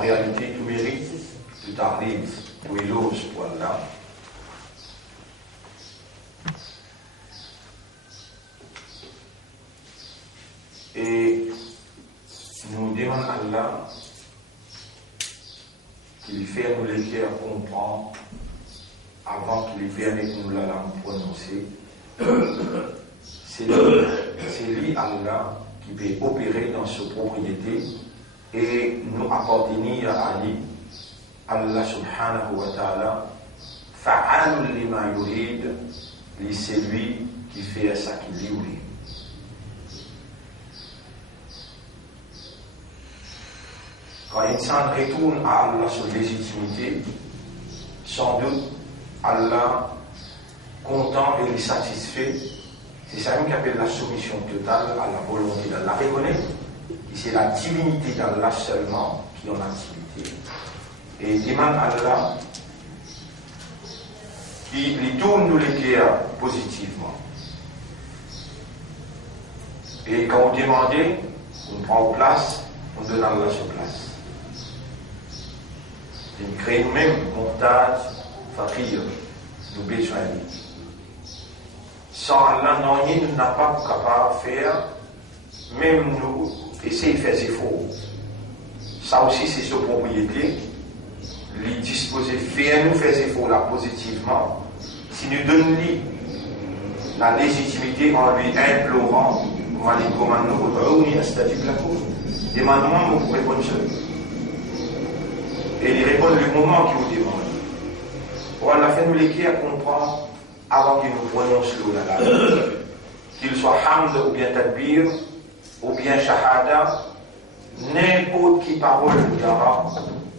réalité, tout mérite, tout arrive, tout éloge pour Allah. Et nous demandons à Allah qu'il fait nous les cœurs comprendre avant qu'il permette nous la langue prononcer. C'est lui, Allah, qui peut opérer dans cette propriété et nous appartenir à lui. Allah subhanahu wa ta'ala, fa'alul lima yurid, c'est lui qui fait ça qu'il lui. Quand l'insan retourne à Allah sur légitimité, sans doute Allah, content et satisfait, c'est ça qu'on appelle la soumission totale à la volonté d'Allah. Reconnaît que c'est la divinité d'Allah seulement qui est en activité. Et demande à Allah qui lui tourne nous les cœurs positivement. Et quand on demande, on prend place, on donne à Allah sur place. Il crée nous-mêmes, montage, fakir, nous besoin de lui. Sans Allah, non, il n'a pas capable de faire, même nous, essayer de faire des efforts. Ça aussi, c'est sa propriété. Lui disposer, faire nous faire des efforts là positivement. Si nous donnons lui la légitimité en lui implorant, on va lui commander, nous, on a statut de la cause. Demandons-moi pour répondre seul. Et il répond le moment qu'il vous demande. Pour Allah fait nous l'écrire à comprendre avant qu'il nous prononce le qu'il soit hamd ou bien tadbir ou bien shahada, n'importe qui parole dira,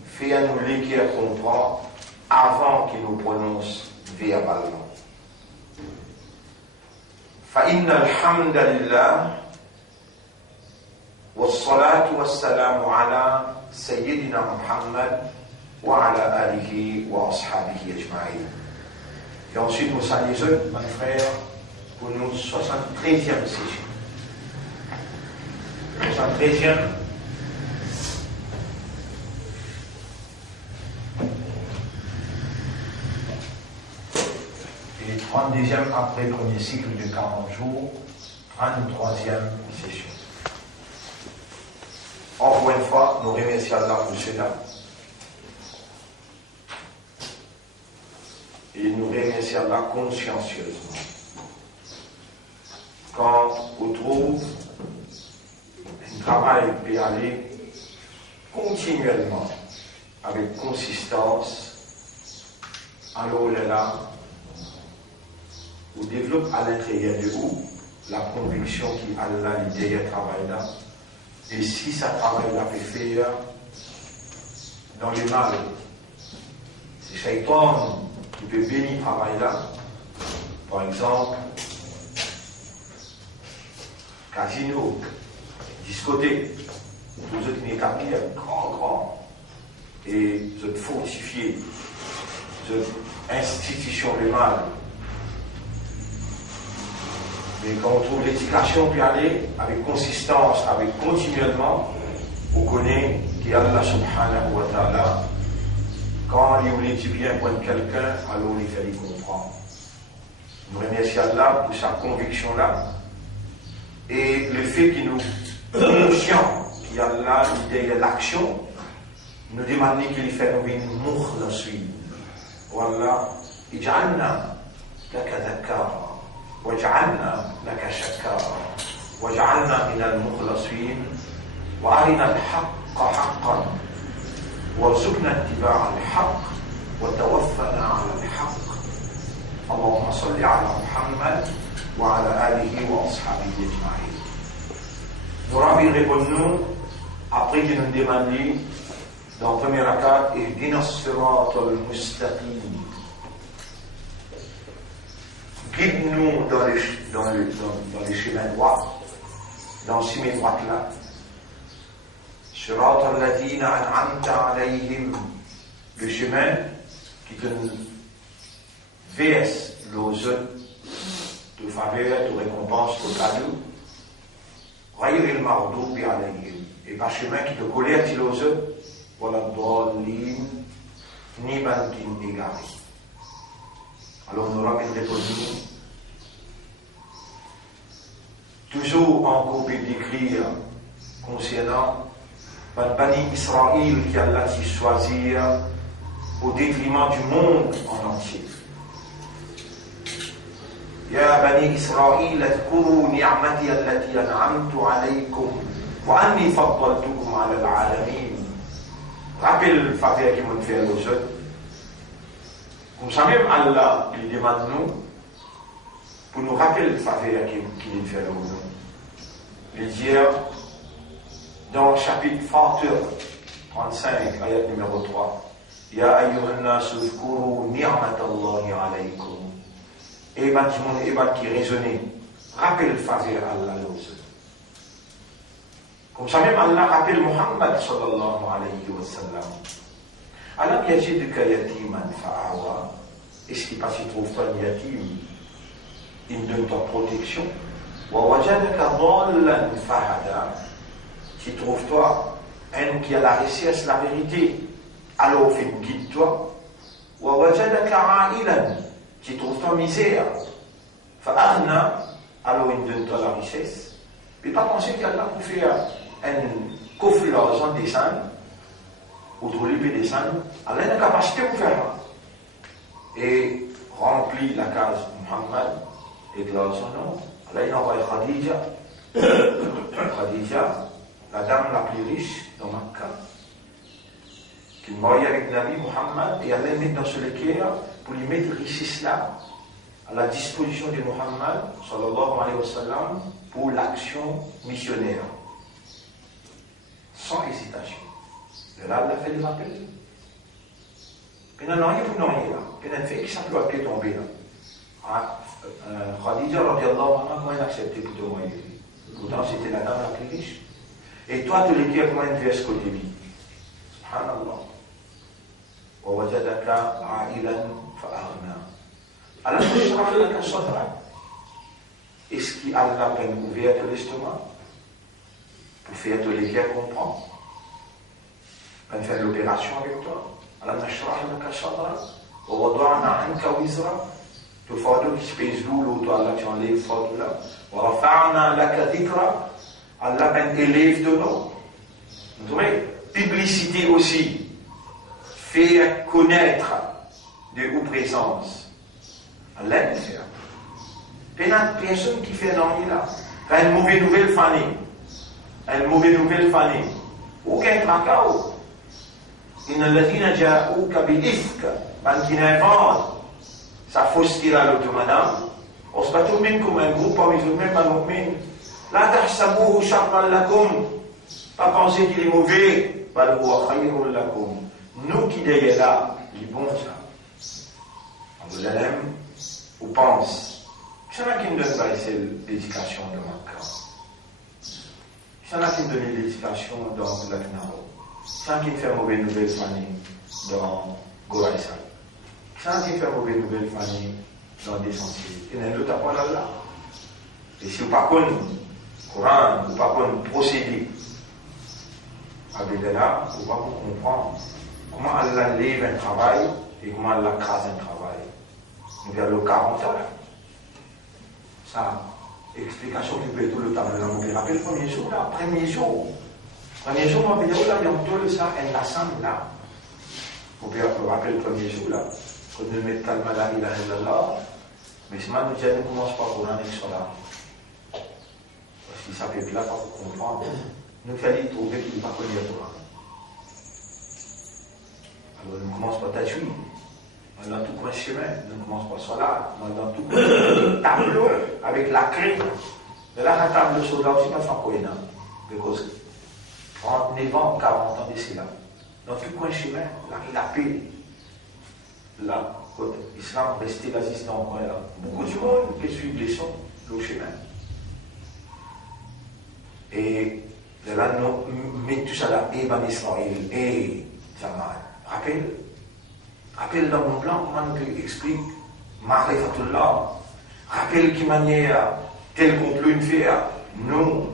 fait à nous l'écrire à comprendre avant qu'il nous prononce verbalement. فإن الحمد لله والصلاة والسلام على سيدنا محمد وعلى آله وأصحابه أجمعين. Et ensuite nous saluons, mes frères, pour nos 73e session. 73e. Et 32e après le premier cycle de 40 jours, 33e session. Encore une fois, nous remercions Allah pour cela. Et nous remercions Allah consciencieusement. Quand on trouve un travail peut aller continuellement, avec consistance, alors là, on développe à l'intérieur de vous la conviction qu'Allah est derrière ce travail-là. Et si ça travail-là peut faire dans le mal, c'est Shaitan qui peut bénir ce travail-là. Par exemple, casino, discothèque, vous êtes mis à grand, et vous êtes fortifiés, vous êtes institution de mal. Mais quand on trouve l'éducation puis aller avec consistance, avec continuellement, on connaît qu'Allah subhanahu wa ta'ala, quand il voulait du bien pour quelqu'un, alors il fallait comprendre. Nous remercions Allah pour sa conviction-là et le fait qu'il nous conscient qu'Allah derrière l'action, nous demandons qu'il fait nous une mukhlasine. Wallah, ij'alna laka dhakara. واجعلنا لك شكارا واجعلنا من المخلصين وارنا الحق حقا وارزقنا اتباع الحق وتوفنا على الحق اللهم صل على محمد وعلى اله واصحابه اجمعين. Nous Rabbi répond-nous après qu'il nous demande dans le premier rakat ihdina as-sirata al-mustaqim. Guide-nous dans les chemins droits, dans ces chemins droits-là. Sirat al-ladina an'amta alayhim, le chemin qui te verse l'eau de faveur, de récompense, de cadeau. Ghayr al-maghdubi alayhim, et pas chemin qui te colère l'eau, wala dallin, ni ban qui égaré. Alors on aura une réponse. Toujours en copie d'écrire concernant Bani Israël qui Allah qui choisit au détriment du monde en entier. يا بني إسرائيل اذكروا نعمتي التي أنعمت عليكم وأني فضلتكم على العالمين. Rappelle le faveur qui m'a fait aux autres. Comme ça même Allah il demande nous pour nous rappeler le faveur qu'il nous fait aux autres. Il dit dans le chapitre 35, ayat numéro 3, Ya ayyuhan nas uzkuru ni'matallahi alaykum. Et qui raisonnait, rappelle le faveur Allah aux autres. Comme ça même Allah rappelle Muhammad sallallahu alayhi wa sallam. Alam yajidka yatiman fa'awa. Est-ce qu'il passe, il trouve pas un yatim, il donne ta protection. Wa wajadaka dhallan fahada. Tu trouves toi un qui a la richesse, la vérité, alors fait guide-toi. Wa wajadaka a'ilan. Tu trouves toi misère. Fa'aghna, alors il donne toi la richesse. Mais pas penser qu'Allah peut faire un coffre l'argent des sangs, ou de lever des sangs. Allah a la capacité de faire ça. Et remplit la case de Muhammad et de l'argent, non. Allah il envoie Khadija. Khadija, la dame la plus riche de Makkah, qui marie avec Nabi Muhammad, et Allah met dans ce équerre pour lui mettre richesse là, à la disposition de Muhammad, sallallahu alayhi wa sallam, pour l'action missionnaire. Sans hésitation. Et là, Allah fait des rappels. Puis il n'y a rien pour rien là. Puis il y a un fait qui s'appelle pied tomber là. Khadija, radiallahu anha, comment elle a accepté pour te moyer? Pourtant, c'était la dame la plus riche. Et toi, tu l'écris comment elle fait ce côté lui? Subhanallah. ووجدك عائلا فأغنى. Allah تشرح لك صدرك. Est-ce qu'Allah peut ouvrir l'estomac pour faire te l'éclair comprendre? Peut faire l'opération avec toi. Allah نشرح لك صدرك ووضعنا عنك وزرك. Tu fardeau qui se pèse lourd, toi Allah tu enlèves fardeau là. ورفعنا لك ذكرك. Allah ben élève de nous. Vous voyez, publicité aussi. Faire connaître de vos présences. Allah le fait. Il y a une personne qui fait dans là. Il y a une mauvaise nouvelle fanée. Une mauvaise nouvelle fanée. Aucun tracas. Il y a des gens qui ont qui inventent sa fausse tire à l'automadame. On se bat tout le monde comme un groupe, parmi eux-mêmes, pas nous mêmes. La tahsabuhu sharran lakum. Pas penser qu'il est mauvais. Bal huwa khayrun lakum. Nous qui derrière là, les bons ça. On l'aime, on pense. Il y en a qui me donnent l'éducation de Makkah. Il y en a qui me donnent l'éducation dans la Knaro. Il y en a qui me font mauvaise nouvelle famille dans Goraïsa. Il y en a qui me font mauvaise nouvelle famille dans des sentiers. Il y en a d'autres à part là. Et si vous ne connaissez pas le Coran, vous ne connaissez pas procéder avec là, vous ne pouvez pas comprendre. Comment Allah lève un travail et comment Allah crase un travail. Nous vers le 40 heures. Ça, explication qui peut être tout le temps. Vous vous rappelez le premier jour là, premier jour, on va dire là, il y a tout ça, un ensemble là. Vous vous rappelez le premier jour là. Quand nous mettons calme là, il a là. Mais ce matin, nous ne commence pas à courir avec ça là. Parce que ça peut être là pour comprendre. Nous fallait trouver qu'il n'est pas connu le Coran. Alors, on ne commence pas à tajouir. On est dans tout coin chemin. On ne commence pas là. On est dans tout coin tableau avec la craie. Mais là, la table de soldat aussi, pas sans cohésion. Parce que 39 ans, 40 ans d'ici là. Dans tout coin chemin, là, il a paix. Là, quand l'islam restait l'assistant, là. Beaucoup de monde qui suivent les sons, le chemin. Et là, nous mettons tout ça là, et Bani Israël, et Jamal. Rappelle dans mon plan comment nous explique Ma'rifatullah. Rappelle qui manière tel complot une faire. Nous,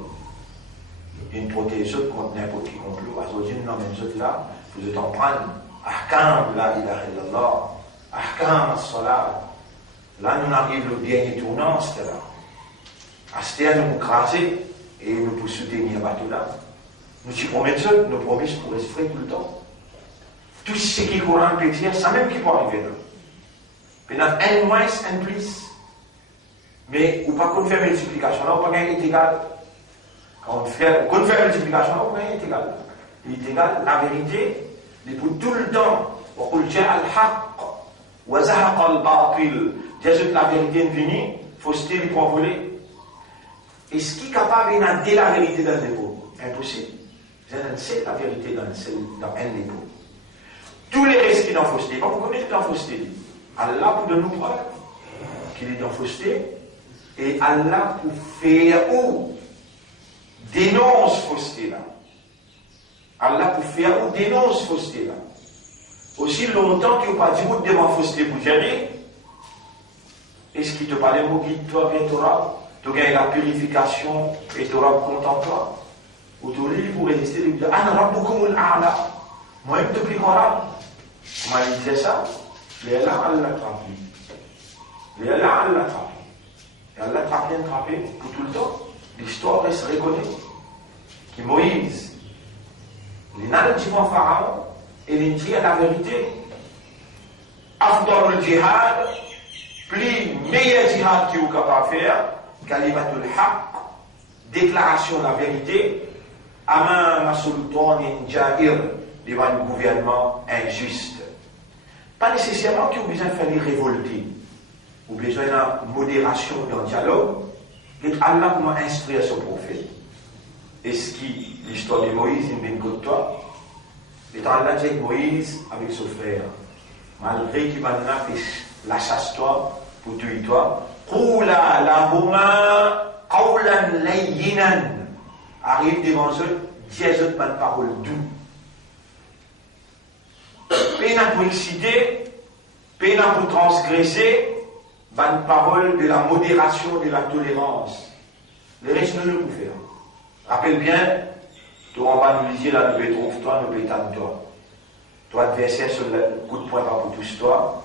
une protège contre n'importe qui complot. À ce moment-là, même autres là, vous êtes en prendre, ahkam la ilaha illallah, ahkam as-salat. Là, nous arrivons au dernier tournant, c'était là. À ce terme, nous craser et nous pour soutenir bateau là. Nous t'y promettons, nos promesses pour rester tout le temps. Tout ce qui est courant peut dire, ça même qui peut arriver là. Peut-être un moins, un plus. Mais, ou pas qu'on fait multiplication là, on peut gagner égal. Quand on fait multiplication là, on peut gagner égal. Il est égal, la vérité, il est pour tout le temps. وقل جاء الحق وزهق الباطل. Jésus, la vérité est venue, fausseté, les trois volets. Est-ce qui est capable de dire la vérité dans le dépôt? Impossible. C'est la vérité dans un dépôt. Tous les restes qui sont dans fausseté, vous connaissez dans fausseté. Allah pour de nous preuves qu'il est dans fausseté, et Allah pour faire ou dénonce fausseté là. Allah pour faire ou dénonce fausseté là. Aussi longtemps qu'il n'y a pas dit ou devant fausseté pour gérer, est-ce qu'il te parle de mots qui toi bien Torah, tu gagnes la purification et Torah content toi? Ou tu lis pour résister et dire ah non, beaucoup de Allah. Moi, je te prie Coran. Comment il disait ça? Mais Allah, Allah trappe. Mais Allah, Allah trappe. Et Allah trappe pour tout le temps. L'histoire reste reconnue. Que Moïse, il n'a pas dit Pharaon, et il dit la vérité. Afdal al-jihad, plus meilleur jihad qu'il est capable de faire, Kalimatul Haq, déclaration de la vérité, Amam Sultan Jair, devant un gouvernement injuste. Pas nécessairement qu'il y a besoin de faire les révolter, ou besoin de modération dans le dialogue, et Allah comment instruire son prophète. Est-ce que l'histoire de Moïse est bien contre toi? Et Allah dit que Moïse avec son frère, malgré qu'il m'a fait la chasse-toi, pour tuer toi, Qula lahuma qawlan layyinan. Arrive devant eux, dis-eux une parole douce. Peine pour exciter, peine pour transgresser, une parole de la modération, de la tolérance. Le reste, nous le pouvons faire. Rappelle bien, toi, on va nous dire là, nous trouve toi, nous pétons toi. Toi, adversaire sur le coup de poing, pas pour tous toi.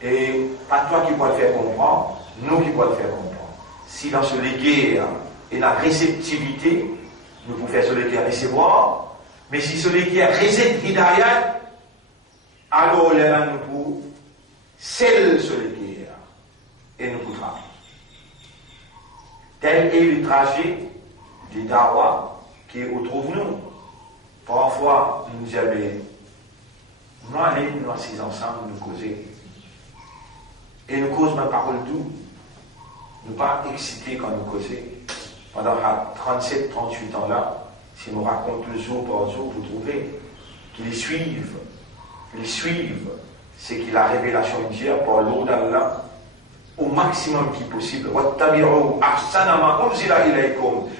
Et pas toi qui peux le faire comprendre, nous qui pouvons le faire comprendre. Si dans ce guerre et la réceptivité, nous pouvons faire ce guerre recevoir, mais si ce guerre récepte hidayat, alors là, nous pouvons sceller ce guerre et nous pouvons travailler. Tel est le trajet des dawa qui retrouve nous. Parfois, nous disons, nous allons nous assis ensemble, nous causer. Et nous causons ma parole douce. Nous pas excités quand nous causons. Pendant 37-38 ans là, si nous racontons jour par jour, vous trouvez qu'ils suivent. Ils suivent ce qui est la révélation entière par l'eau d'Allah au maximum qui est possible.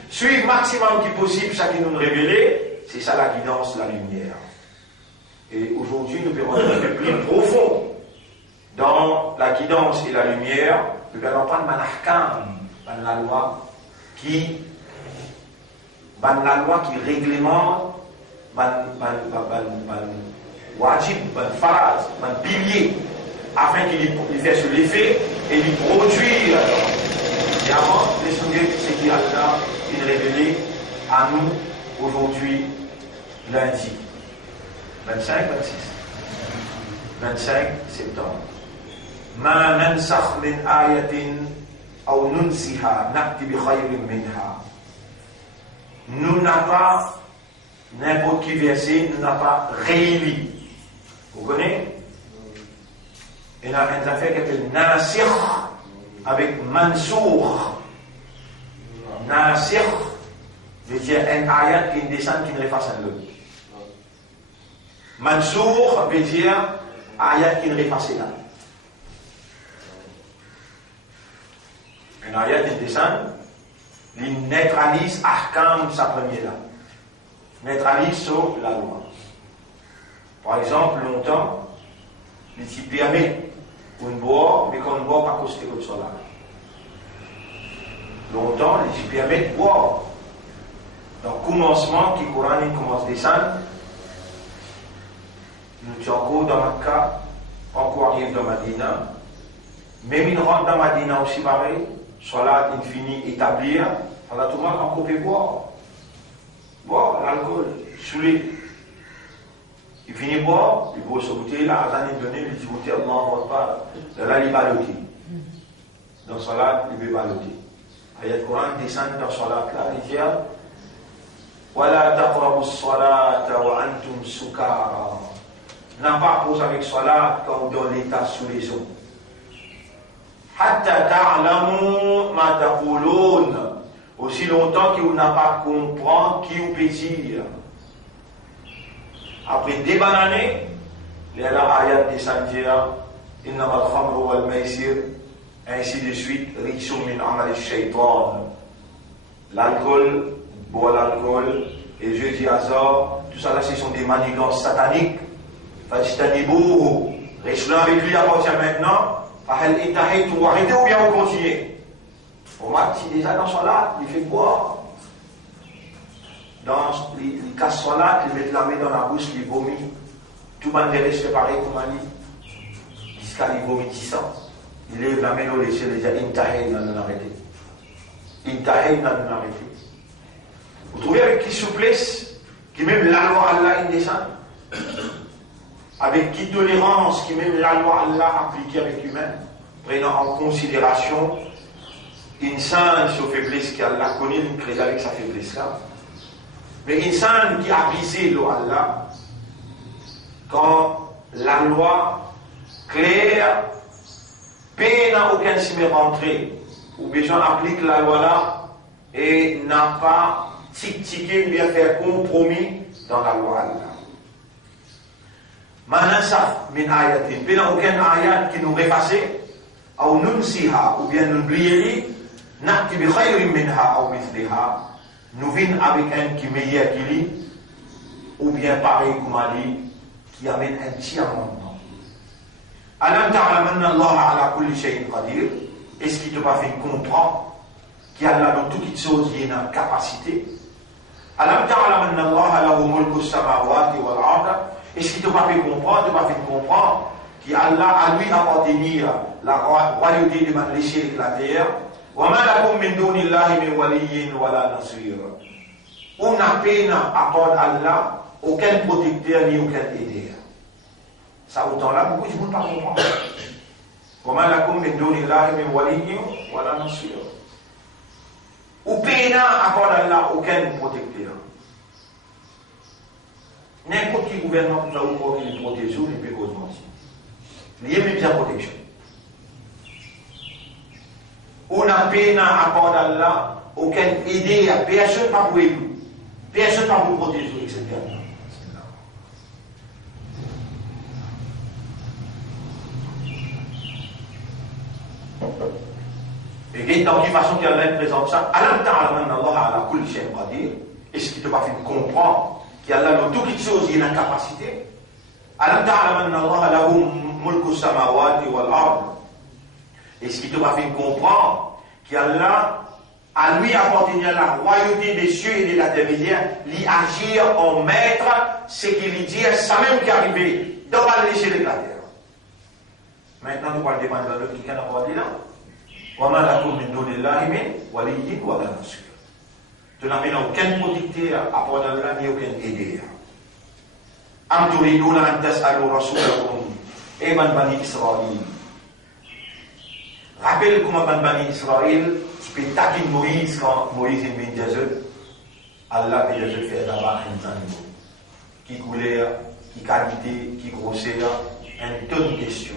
Suivre maximum qui est possible ce qui nous révèle, c'est ça la guidance, la lumière. Et aujourd'hui, nous pouvons être plus profond dans la guidance et la lumière. Nous allons prendre la loi qui réglemente wajib, farad, pilier, afin qu'il fasse sur l'effet et il produit. Et avant, les souvenirs, c'est qu'il a révélé à nous aujourd'hui, lundi 25 septembre. Ma nansakh min ayatin ou nunsiha na'ti bi khayrin minha. Nous n'avons pas n'importe qui verset, nous n'avons pas réélu. Vous connaissez? Il y a une affaire qui s'appelle Nasir avec Mansour. Nasir veut dire un ayat qui descend qui ne efface un l'autre. Mansour veut dire ayat qui ne efface là. Un ayat qui descend, il neutralise ahkam sa première là. Neutralise sur la loi. Par exemple, longtemps, il s'y permet une boire, mais qu'on ne boit pas costé comme ça là. Longtemps, il s'y permet de boire. Donc, commencement, qui Coran commence à descendre, nous sommes encore dans Makkah, encore arrive dans Madina. Même une rentre dans Madina aussi pareil, salat infini établir, alors tout le monde encore peut boire. Boire l'alcool, saoulé. Il finit boire, il boit sa bouteille là, à il donne, il dit bouteille, Allah n'en pas. Là, il va baloter. Dans salat, il va baloter. Ayat Coran descend dans salat là, il dit Wala taqrabu as-salata wa antum sukara. N'a pas pause avec salat quand dans l'état sous les eaux. Hatta ta'lamu ma taqulun. Aussi longtemps que vous n'avez pas compris qui vous peut dire. Après des années, les ayats descendent Innama al-khamru wal-maysir, ainsi de suite, rijsum min amal al-shaytan. L'alcool, boire l'alcool, et jeux du hasard, tout ça là, ce sont des manigances sataniques. Fajtanibouhu. Restons avec lui à partir maintenant. Fahal intahaytu ou arrêtez ou bien vous continuez. Au mat, si déjà dans salat, il fait boire. Il casse salat, il met la main dans la bouche, il vomit. Tout le monde fait pareil comme on dit. Jusqu'à il vomit 600. Il lève la main au laisser déjà intahaytu dans l'arrêté. Intahaytu dans l'arrêté. Vous trouvez avec qui souplesse, qui même la loi Allah descend. Avec qui tolérance, qui même la loi Allah appliquée avec lui-même, prenant en considération insan sa faiblesse qu'Allah connaît, nous crée avec sa faiblesse là. Mais insan qui a brisé la loi Allah, quand la loi claire, paix n'a aucun signe rentré, ou bien applique la loi là et n'a pas tic-tiqué ou bien faire compromis dans la loi Allah. Manasaf min ayatin, il n'y a aucun ayat qui nous réfasse, ou nunsiha, ou bien nous oublier, na'ti bi khayrin minha ou mithliha, nous venons avec un qui est meilleur qu'il est, ou bien pareil comme Ali, qui amène un petit amendement. Alam ta'lamanna Allah ala kulli shay'in qadir, est-ce qu'il ne t'a pas fait comprendre qu'Allah dans toutes les choses il y a une capacité? Alam ta'lamanna Allah lahu mulku as-samawati wal ard. Est-ce qu'il ne t'a pas fait comprendre qu'Allah a lui appartenir la royauté de les cieux et la terre? وَمَا لَكُمْ مِنْ دُونِ اللَّهِ مِنْ وَلِيٍّ وَلَا نَصِيرٍ. On n'a peine à accorde Allah aucun protecteur ni aucun aideur. Ça autant là, beaucoup de gens ne pas comprendre. وَمَا لَكُمْ مِنْ دُونِ اللَّهِ مِنْ وَلِيٍّ وَلَا نَصِيرٍ. Ou peine à accorde Allah aucun protecteur. N'importe qui gouvernement nous a encore qui protège, il peut causer. Il y a même bien protection. On n'a peine à accorder à Allah aucun idée à personne pas pour aider, personne pas pour protéger, etc. Et dans quelle façon qu'Allah présente ça, Allah ta'ala ala kulli shay'in qadir. Est-ce qu'il te va faire comprendre qu'Allah dans toutes les choses il a une capacité? Alam ta'lamanna Allah lahu mulku samawati wal ard. Est-ce qu'il te va faire comprendre qu'Allah à lui appartenir la royauté des cieux et de la terre, lui agir en maître, ce qu'il dit, ça même qui est arrivé dans les cieux et de la terre. Maintenant nous parlons de l'autre qui n'a pas dit là. وَمَا لَكُمْ مِنْ دُونِ اللَّهِ مِنْ وَلِيٍّ وَلَا نَصِيرٍ. Tu n'as maintenant aucun protecteur à part d'Allah ni aucun aideur. Am turiduna an tas'alu rasulakum Eman Bani Israël. Rappelle comment Bani Israël, tu peux taquiner Moïse quand Moïse est venu Jésus. Allah peut Jésus faire d'abord un animal qui couleur, qui qualité, qui grosseur, une tonne de questions.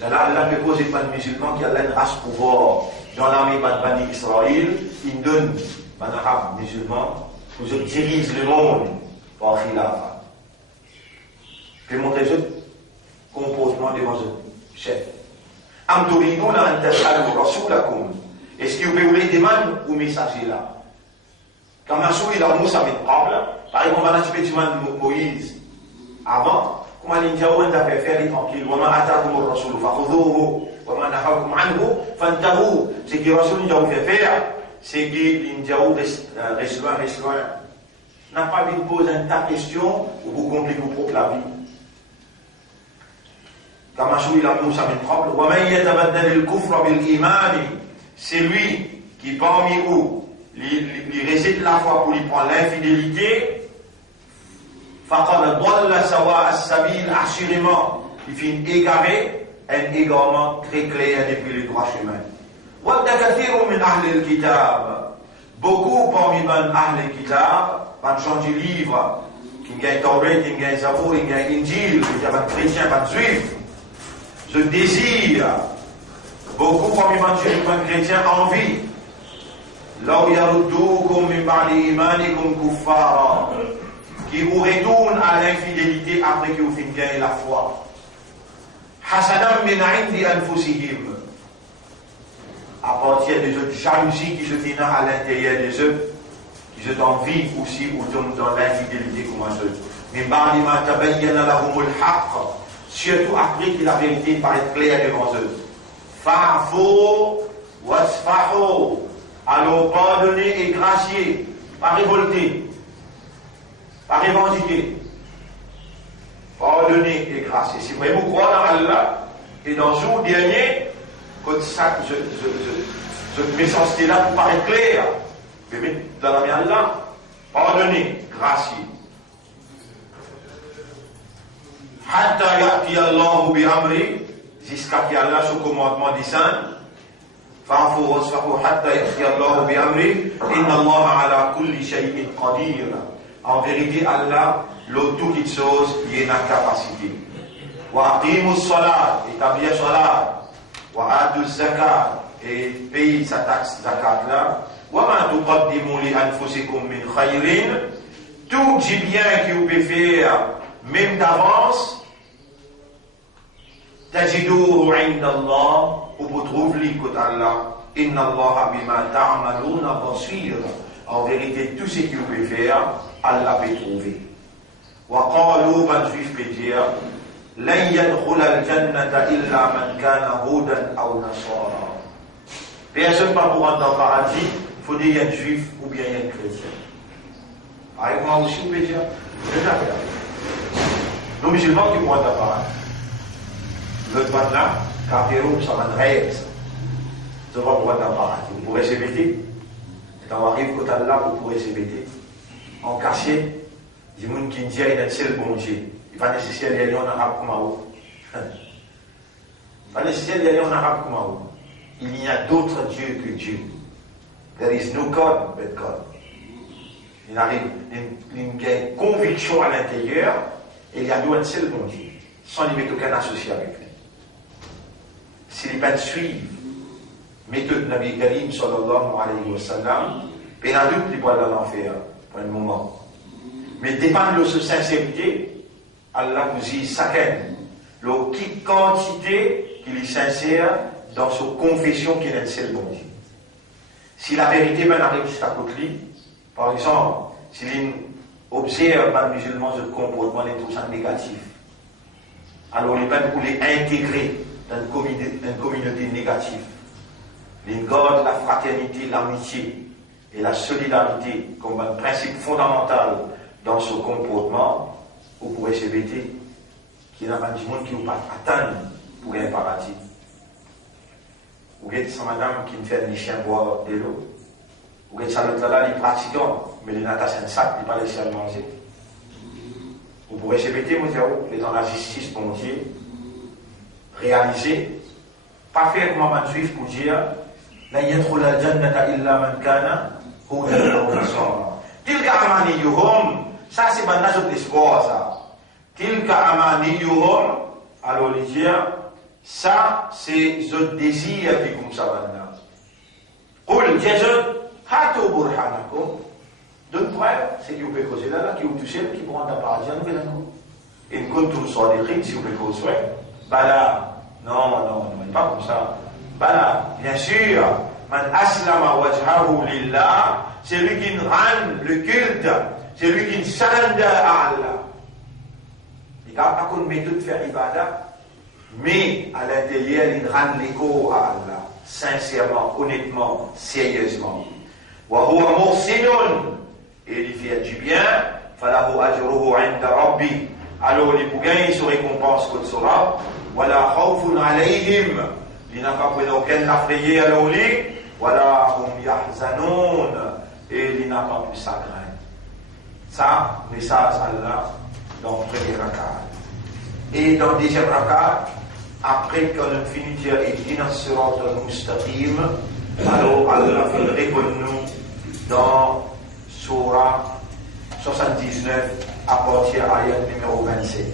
Allah peut poser pas de musulmans qui a une race pouvoir dans l'armée Bani Israël, il donne un arabe musulman, vous dirige le monde par khilafa. Je vais montrer ce comportement devant ce chef. Am turiduna an tas'alu rasulakum. Est-ce que vous voulez demander au messager là? Quand Massou il a Moussa met par exemple, on a un petit peu Moïse avant. Comment les gens ont fait faire tranquille. Wa ma atakum ar-rasul fakhudhuhu wa ma nahakum anhu fantahu. C'est que Rasul nous a fait faire, c'est que les gens restent loin. N'a pas de poser un tas de questions ou vous compliquez vos propres la vie. c'est lui qui parmi vous lui récite la foi pour lui prendre l'infidélité, assurément il finit égaré, un égarement très clair depuis le droit chemin. Beaucoup parmi les Ahl al-Kitab, quand change de livre, qui gagne Taurat, qui gagne Zabour, qui gagne Injil, qui gagne chrétien, qui juif, je désire, beaucoup parmi les chrétiens envie, là où yarudoukum min ba'di imanikum kuffara, qui vous retourne à l'infidélité après que vous finissez gagner la foi. Hasadan min indi anfusihim, à partir des autres jalousies qui se tiennent à l'intérieur des eux, qui se envie aussi ou tombent dans l'infidélité comme eux. Min ba'di ma tabayyana lahumul haqq, surtout après que la vérité paraît claire devant eux. Fa'fu wasfahu, alors pardonner et gracier, pas révolter, pas revendiquer. Pardonner et gracier. Si vous croyez dans Allah, et dans le jour dernier, quand ça, je méchanceté là pour paraître clair, mais dans la main Allah, pardonner, gracier. Hatta ya'ti Allahu bi amri, jusqu'à ce qu'Allah son commandement descende. Fa'fu wasfahu hatta ya'ti Allahu bi amri, inna Allah ala kulli shay'in qadir. En vérité, Allah, l'autre toute chose, il est en capacité. Wa aqimu salat, établir salat. Wa adu zakat, et payer sa taxe zakat là. Wa ma tuqaddimu li anfusikum min khayrin, tout du bien que vous pouvez faire, même d'avance, tajiduhu inda Allah, vous trouvez l'écoute Allah. Inna Allah bima ta'maluna basir. En vérité, tout ce que vous pouvez faire, Allah peut trouver. Wa qalu, ban juif peut dire, lan yadkhul al-jannata illa man kana hudan aw nasara. Personne pas pour rentrer dans le paradis, il faut dire il y a un juif ou bien il y a un chrétien. Avec moi aussi, vous pouvez dire, déjà faire. Nos musulmans qui vont rentrer dans le paradis. L'autre maintenant, Kafirou, ça va être ça va pour rentrer dans le paradis. Vous pourrez se bêter. Quand on arrive côté de là, vous pourrez se bêter. En caché, il y a des gens qui disent qu'il y a un seul bon Dieu. Il va nécessaire d'aller en arabe comme vous. Il va nécessaire d'aller en arabe comme vous. Il y a d'autres dieux que Dieu. There is no God but God. Il arrive une conviction à l'intérieur et il y a un seul bon Dieu, sans lui mettre aucun associé avec lui. S'il ne suit méthode Nabi Karim sallallahu alayhi wa sallam, il y a un doute qui va dans l'enfer pour un moment. Mais dépend de sa sincérité, Allah vous dit saken, la quantité qu'il est sincère dans sa confession qu'il est le seul bon Dieu. Si la vérité arrive juste à côté de lui, par exemple, s'il observe un musulman ce comportement et tout ça négatif, alors il va pour les intégrer dans une communauté négative. Il garde la fraternité, l'amitié et la solidarité comme un principe fondamental dans ce comportement, vous pourrez se bêter qu'il n'y a pas de monde qui ne va pas atteindre pour un paradis. Vous voyez, c'est madame qui me fait les chiens boire de l'eau. Vous voyez, ça l'autre là, les pratiquants, mais les natas, c'est un sac, ils ne pas laisser à manger. Vous pourrez se bêter, vous dire, les dans la justice, bon Dieu, réaliser, pas faire comme un juif pour dire, la yadkhul al-jannata illa man kana hudan aw nasara. Tilka amaniyuhum, ça c'est pas notre espoir, ça. Tilka amaniyuhum, alors les dire, ça c'est ce désir qui comme ça maintenant. Qul jazad hatu burhanakum. Donne preuve, c'est que vous pouvez causer là, qui vous touchez, qui vous rendent à paradis, nous venons. Et nous comptons sur des rites, si vous pouvez causer. Bala, non, pas comme ça. Bala, bien sûr, man aslama wajhahu lillah, c'est lui qui rend le culte, c'est lui qui s'ende à Allah. Il n'y a pas qu'une méthode de faire ibadah, mais à l'intérieur, il rend l'écho à Allah, sincèrement, honnêtement, sérieusement. Wa huwa muhsinun, et il fait du bien, falahu ajruhu inda rabbi. Alors, il peut gagner son récompense contre son Rabb. ولا خوف عليهم لنفقد aucun l'afrayer à l'ouli ولا هم يحزنون et il n'a pas plus chagrin. Ça, message Allah dans le premier rakat. Et dans le deuxième rakat, après qu'on finit de dire Ihdina siratal mustaqim, alors Allah fait répondre-nous dans Surah 79 à partir de l'ayat numéro 27.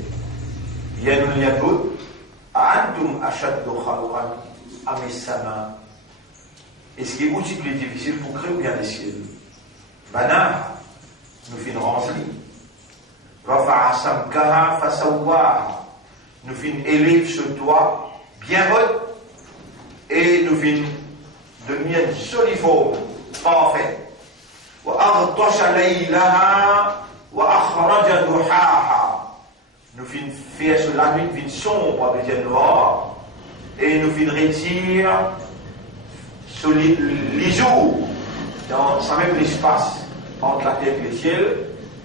Yanul yabud, Antum ashaddu khalqan am as-sama. Et ce qui est aussi plus difficile pour créer bien les cieux. Bana, nous finissons rempli. Rafa'a samkaha fasawwaha. Nous finissons élève ce toit bien haut et nous finissons devenir une jolie forme parfaite. وأغطش ليلها وأخرج ضحاها. Nous finissons faire sur la nuit une sombre avec noir et nous finissons retirer sur les jours dans ce même espace entre la terre et le ciel.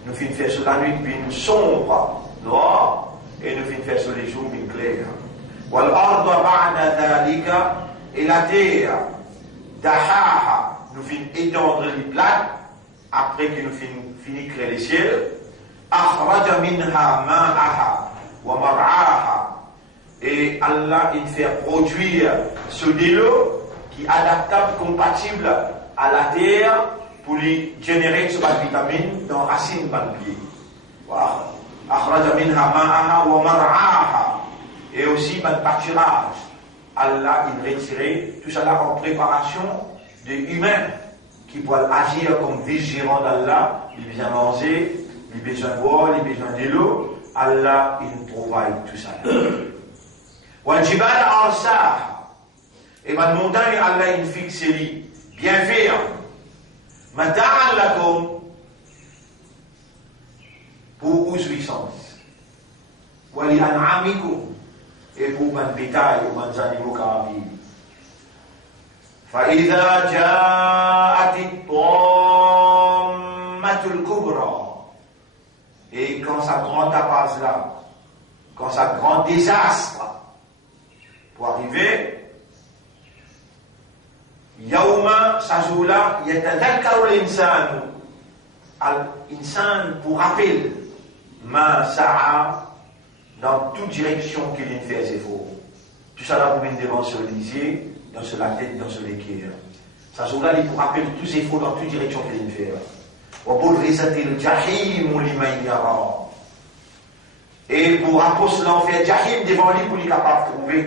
Nous finissons faire sur la nuit une sombre noir et nous finissons faire sur les jours une claire. والأرض بعد ذلك et la terre dahaha. Nous finissons étendre les plaques après que nous finissons créer les ciels. أخرج منها ماءها ومرعاها. Et Allah il fait produire ce de l'eau qui est adaptable, compatible à la terre pour lui générer ce vitamine dans la racine de pied. أخرج منها ماءها ومرعاها. Et aussi dans le pâturage. Allah il retirait tout cela en préparation des humains qui peuvent agir comme vigilants d'Allah. Ils besoin manger, ils besoin boire, ils besoin de l'eau. Allah il provide tout ça. Wal-jibal arsaha. Et ma montagne Allah il fixe lui bien ferme. Mata'an lakum pour jouissance. Wali an'amikum et pour man bétail ou man animaux qui vivent. فإذا جاءت الطامة الكبرى. Et quand ça grand tapage là, quand ça grand désastre pour arriver, Yauma Sajula yatadhakkaru l'insan. L'insan pour rappel, ma sa'a dans toute direction qu'il fait ses efforts. Tout ça là pour une dimensionnaliser dans la tête, dans ce l'équerre. Ça se regarde pour rappeler tous ces efforts dans toute direction qu'il vient faire. Et pour apposer l'enfer Jahim devant lui pour lui capable de trouver.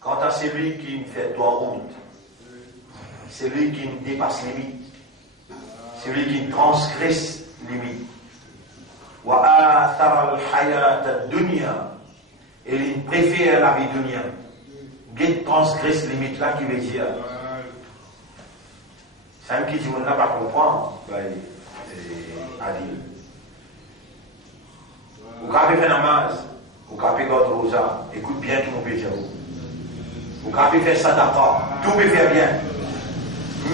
Quant à celui qui fait toi honte, celui qui dépasse limite, celui qui transgresse limite. Et il préfère la vie dunya. Guette transgresse limite là qui veut dire. C'est un qui dit on n'a pas comprendre. Vous avez fait namaz, vous avez fait votre rosa, écoute bien tout mon péché. Vous avez fait sadaqa, tout peut faire bien.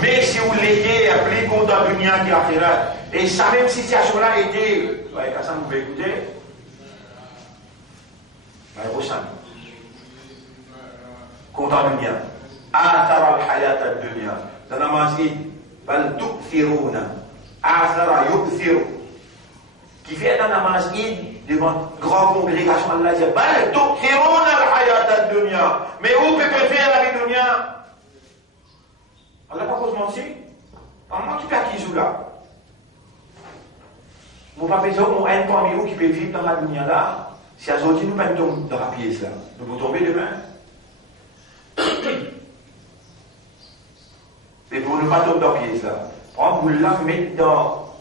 Mais si vous l'ayez appelé contre la dunya qui a fait et sa même situation là était, quand ça vous pouvez écouter, contre la dunya. Athara al-hayat al-dunya. Dans la masjid, bal tu'thiruna. Athara yu'thiru. Qui fait dans la masjid, devant une grande congrégation, Allah dit, bal tu'thiruna al-hayat al-dunya. Mais où peut préférer la vie dunya? Allah pas cause mentir. Par moi qui peut qui joue là. Vous pas besoin mon un parmi vous qui peut vivre dans la dunya là. Si à aujourd'hui nous ne tombons dans la pièce là, nous pouvons tomber demain. Et pour ne pas tomber dans la pièce là, on vous la met dans.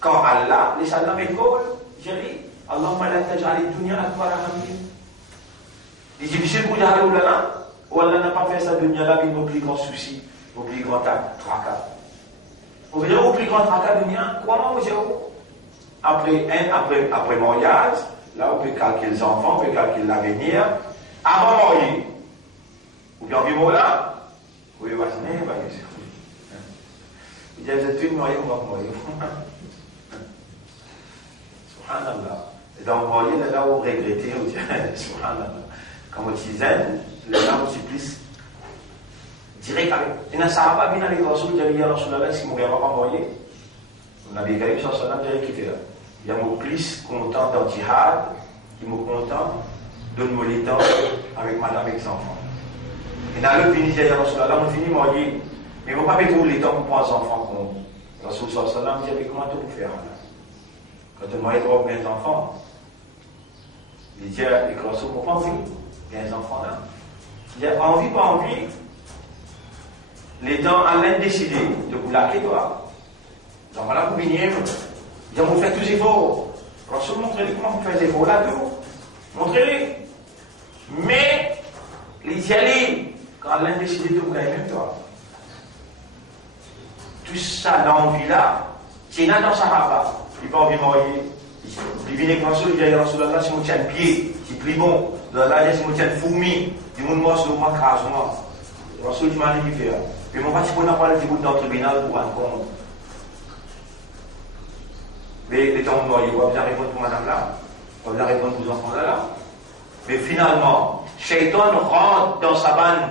Quand Allah, les sallam et Paul, j'ai dit, Allahumma la taj'al ad-dunya akbara hammi. Il est difficile pour dire là, ou Allah n'a pas fait ça dunya là avec nos plus grands soucis, nos plus grands tracas. Vous voyez, au plus grand tracas dunya, comment vous avez après mariage, là on peut calculer les enfants, on peut calculer l'avenir. Avant mariage, ou bien vivre là, vous pouvez imaginer, il y a des études mariées, on va mourir. Subhanallah. Et donc, vous voyez, là où vous regrettez, vous dites, Subhanallah. Quand vous dites zen, là où c'est plus direct avec. Et dans Sahaba, bien avec Rasoul, il y a Rasulallah, si vous ne m'avez pas envoyé, vous n'avez pas eu sans cela, direct qui fait là. Il y a mon plus content dans le djihad, qui me content de me les temps avec madame et les enfants. Et dans l'autre fini, il y a Rasulallah, on finit moyen. Mais on ne va pas mettre les temps pour prendre les enfants comme Rasoul sallallahu alayhi wa sallam dit comment tu peux faire là. Quand on m'a droit bien enfants, il dit avec Rasoul, on n'a pas envie, bien les enfants là. Il a envie, pas envie. Les dents à l'indécidé de vous laquer toi. Donc voilà, vous venez, ils vont faire tous les efforts. Rasoul, montrez-les comment vous faites les efforts là, tout. Montrez-les. Mais, les y aller, quand l'indécidé de vous laquer même toi. Tout ça, l'envie là, c'est là dans Sahaba. Il va envie de mourir. Il vient avec Rasoul, il dit à Rasoul, si on tient le pied, c'est plus bon. Là, si on tient le fourmi, du monde mort, c'est au moins crasement. Rasoul, tu m'as dit qu'il fait. Mais mon parti, on n'a pas le début dans le tribunal pour un compte. Mais les temps, il va bien répondre pour madame là, il va bien répondre pour les enfants là. Mais finalement, Shaitan rentre dans sa bande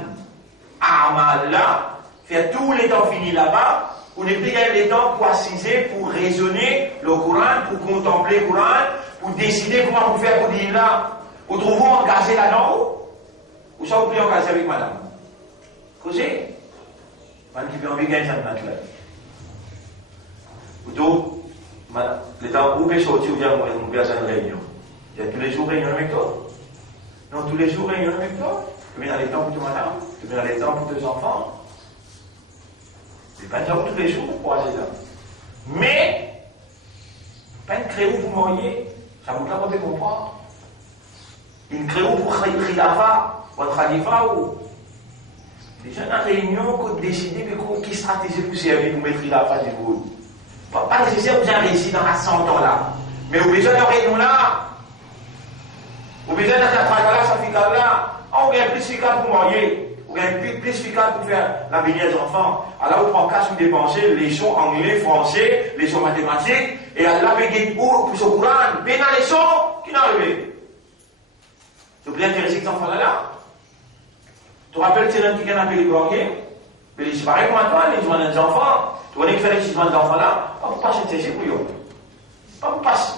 Amal là, fait tous les temps finis là-bas. On n'est plus gagné les temps pour assiser, pour raisonner le Coran, pour contempler le Coran, pour décider comment vous faire pour dire là. Vous trouvez engagé là-dedans ou ça vous pouvez engager avec madame? Causez. Madame qui peut envie de gagner ça de maintenant. Ou tout, les temps où vous pouvez sortir, vous dire, on va faire une réunion. Il y a tous les jours réunion avec toi. Non, tous les jours réunion avec toi. Tu viens dans les temps pour toi, madame. Tu viens dans les temps pour tes enfants. C'est pas tous les jours pour croiser là. Mais, pas une créo pour marier, ça vous permet de comprendre. Une créo pour Khilafa, ou Khalifa, ou. Déjà, dans la réunion, qu'on décide, mais qui stratégie pour servir pour mettre Khilafa du coup. Pas nécessaire que vous ayez réussi dans la 100 ans là. Mais au besoin de la réunion là, au besoin de la là, ça fait là, on gagne plus efficace pour marier. Ou bien plus efficace pour faire la vie des enfants. Alors, on prend cash pour dépenser les leçons anglais, français, les leçons mathématiques, et Allah paye pour ce Coran, bien les leçons qui n'ont arrivé. Tu peux intéresser cet enfant-là. Tu te rappelles, c'est un petit canapé de Glorier, mais c'est pareil comme toi, les joints des enfants. Tu connais que faire les joints des enfants-là, pas pour passer de ces bouillons. Pas pour passer.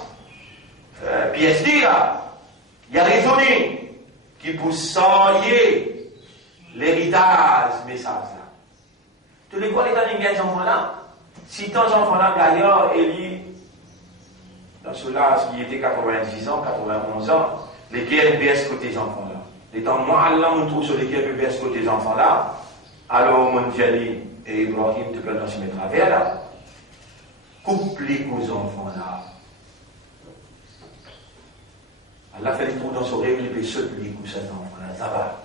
PSD, là, il y a raisonné qui pour s'enlier l'héritage, message là. Tu les vois les derniers enfants-là, si ton enfant-là, d'ailleurs, Élie, dans ceux-là, qui était 90 ans, 91 ans, les guerres baissent côté des enfants-là. Les temps, moi, Allah me trouve sur les guerres baissent côté des enfants-là, alors, mon Djali et Ibrahim, tu peux dans ce mettre à travers là, coupe les aux enfants-là. Allah fait les trous dans son règle, et ceux qui les coups aux enfants-là, ça va.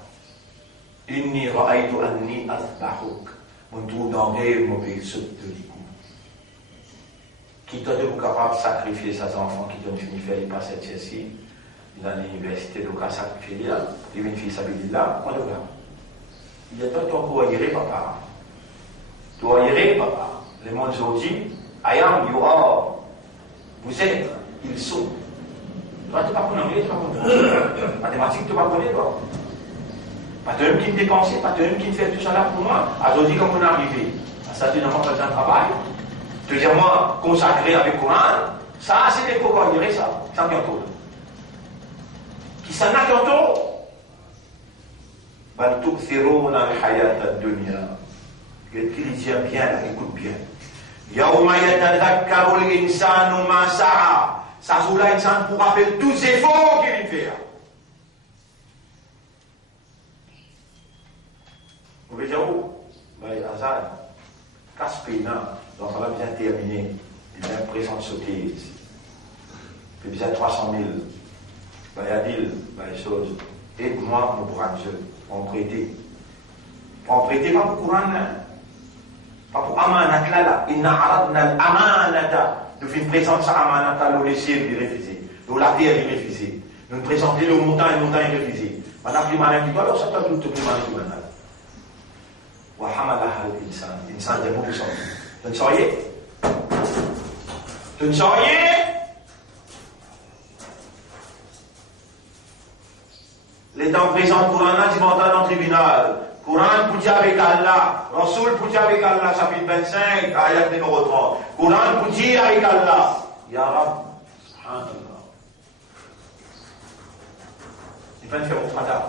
Inni ra'aytu anni athbahuk. Mon trou dans rêve, mon pays saute de l'écoute. Qui t'a été capable de sacrifier ses enfants, qui t'ont fini faire, il passe cette ici, dans l'université, donc à sacrifier là, il vient de faire sa vie là, on le voit. Il y a toi, tu dois y papa. Tu dois y papa. Les mondes aujourd'hui, I am, you are. Vous êtes, ils sont. Toi, tu ne parles pas anglais, tu ne parles pas français. Mathématiques, tu ne parles pas toi. Pas de même qui me dépense, pas de même qui me fait tout ça là pour moi. Aujourd'hui, comme on est arrivé, ça tu n'as pas besoin de travail. Tu veux dire, moi, consacré avec le Coran, ça, c'est des pourquoi on dirait ça. Ça bientôt. Qui s'en a bientôt? Bal tu'thiruna al-hayat ad-dunya. Qui dit bien, là, écoute bien. Yawma yatadhakkaru al-insanu ma sa'a. Ça, sous là, l'insan pour rappeler tous les efforts qu'il vient faire. Vous pouvez dire où? Azad, Caspina, donc on va bien terminer. Il vient présent de sauter ici. Il vient 300 000. Bayadil, les choses. Aide-moi, mon courant Dieu. On prêter. On prêter pas pour courant, pas pour amanat là. Inna aradna al-amanata. Nous faisons présenter ça amanata, nous laisser lui refuser. Nous la terre lui refuser. Nous présenter le montant et le montant il refusé. Madame qui m'a dit, alors ça t'a tout le monde. وحملها الإنسان ده مو بصوت تنسويه Les temps présents, Coran a dit dans le tribunal. Coran pour dire avec Allah. Rasoul pour dire avec Allah, chapitre 25, ayat numéro 30. Coran pour dire avec Allah. Ya Rab, subhanallah. Il va faire mon madame.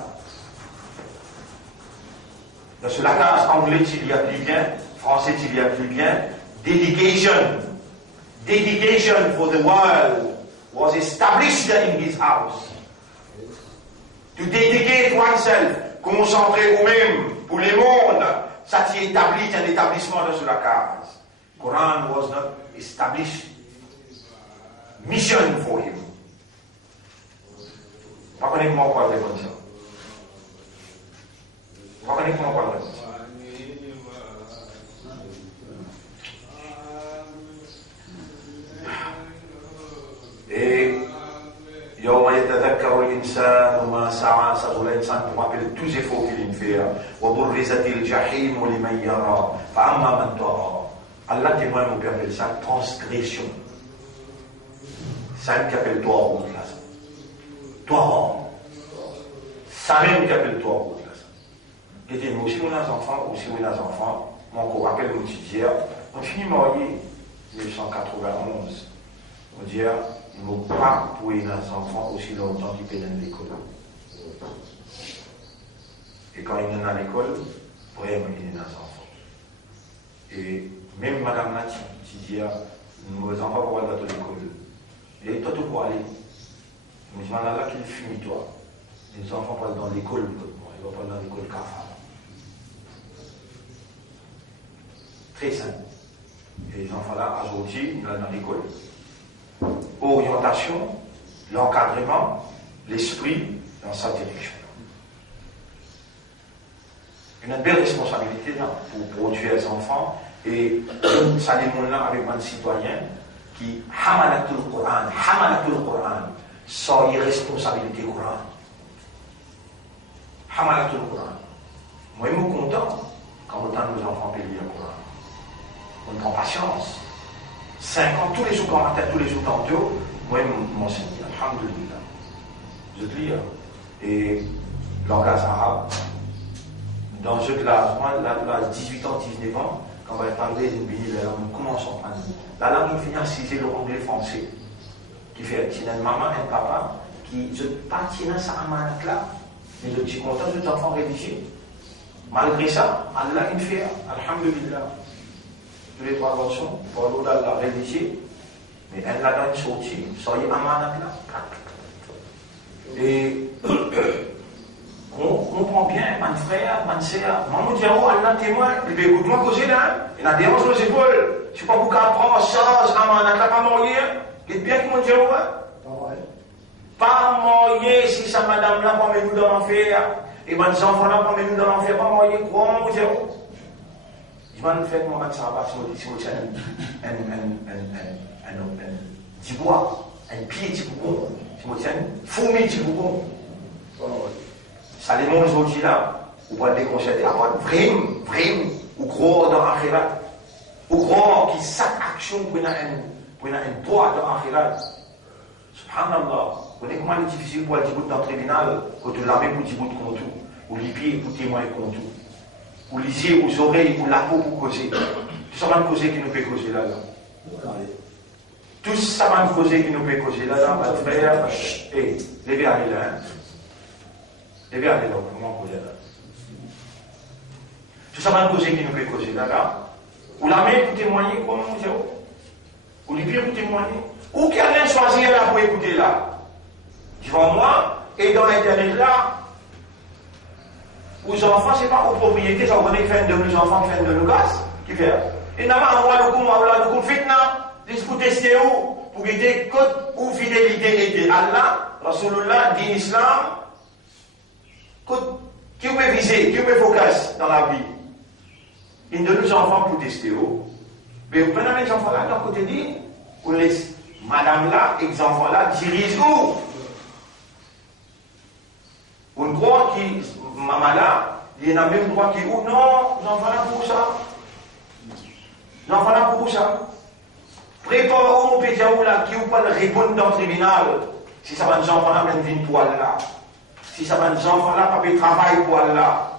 Dans la case anglais, il y a plus bien. Français, il y a plus bien. Dedication. Dedication for the world was established in his house. To dedicate oneself, concentrer vous-même pour le monde, ça s'est établi, un établissement dans la case. Quran was not established. Mission for him. Pas connaître comment on parle de comme ça. Pas connaître comment on parle de comme ça. Et يوم يتذكر الإنسان ما سعى سأل الإنسان pour rappeler tous les efforts qu'il vient de faire وبرزت الجحيم لمن يرى فأما من طغى. Allah témoigne au Père de sa transgression. Ça même qui appelle toi en route là. Toi. Ça même qui appelle toi en route là. Et dit, aussi on a des enfants, aussi on a des enfants. Moi on rappelle mon petit hier, on finit marié 1991. On dit, il ne faut pas pour les enfants aussi longtemps qu'ils pénètrent l'école. Et quand ils sont à l'école, vraiment il y a des enfants. Et même Madame Nati, qui dit, nos enfants pour aller à l'école. Et toi, tu peux aller. Mais je m'en ai là qu'il fume, toi. Les enfants vont dans l'école, ils vont pas dans l'école Kafa. Très simple. Et les enfants là, aujourd'hui, ils sont dans l'école. Orientation, l'encadrement, l'esprit dans sa direction. Une belle responsabilité là, pour produire les enfants et ça démontre là avec un citoyen qui hamalatul Quran, sans irresponsabilité Quran. Hamalatul Quran. Moi, je suis content quand on entend nos enfants payer le Quran. On prend patience. 5 ans, tous les jours quand on matin, tous les jours tantôt, moi, je m'enseigne, alhamdulillah. Je te lis, et langage arabe, dans ce classe, moi, là, 18 ans, 19 ans, quand on va parler d'une bénie, la langue, on commence à apprendre. La langue, il finit à ciser le anglais français, qui fait, il y a une maman et un papa, qui se partent dans sa amanat là, mais je suis content de enfants religieux. Malgré ça, Allah, il fait, alhamdulillah. Tous les 3 garçons, pour l'autre la religieux, mais elle l'a dans une sortie, soyez amanat là. Et on comprend bien, mon frère, mon sœur, maman dit, oh, Allah témoin, il dit, écoute-moi, causer là, il a des hanches aux épaules, je ne sais pas pourquoi prendre ça, amanat là, pas mourir, il est bien qu'il m'a dit, oh, pas mourir si sa madame là, pas nous dans l'enfer, et mes enfants là, pas nous dans l'enfer, pas mourir, quoi, mon Dieu. Je vais faire mon sabat si vous avez un bois, un pied de bougon, si vous avez une fourmi de bougon. Ça démontre aujourd'hui là, vous pouvez déconcerter à votre vrime, ou gros dans l'akhirat, ou gros qui sac action pour un bois dans l'akhirat. Subhanallah, vous voyez comment il est difficile pour aller dans le tribunal, quand tu l'as mis pour dire contre tout, ou les pieds pour témoigner contre tout. Ou les yeux, ou les oreilles, ou la peau pour causer. Tout ça va nous causer qui nous peut causer là. Tout ça va nous causer qui nous peut causer là, votre frère. Hé, levez à aller là. Levez à aller là, comment causer là. Tout ça va nous causer qui nous peut causer là. Ou la main pour témoigner, comment vous dire. Ou les pieds pour témoigner. Ou quelqu'un choisir là pour écouter là. Devant moi, et dans l'internet là. Aux enfants, ce n'est pas aux propriétés, ça va faire de nos enfants qui font de nos gaz, qui fait. Et n'a pas envoyé le fitna, pour tester où, pour guider code ou fidélité et Allah, Rasulullah, din Islam, qui peut viser, qui peut focus dans la vie. Une de nos enfants pour tester où. Mais vous prenez les enfants là, d'un côté dit, vous laissez madame là, les enfants là, dirigent où? On croit que maman là, il y en a même droit qui ou non, les enfants là pour ça. Les enfants là pour ça. Prépare au pédia ou là, qui ou pas répondre dans le tribunal. Si ça va les enfants là, même une poêle là. si ça va nous enfants-là, pas de travail pour Allah,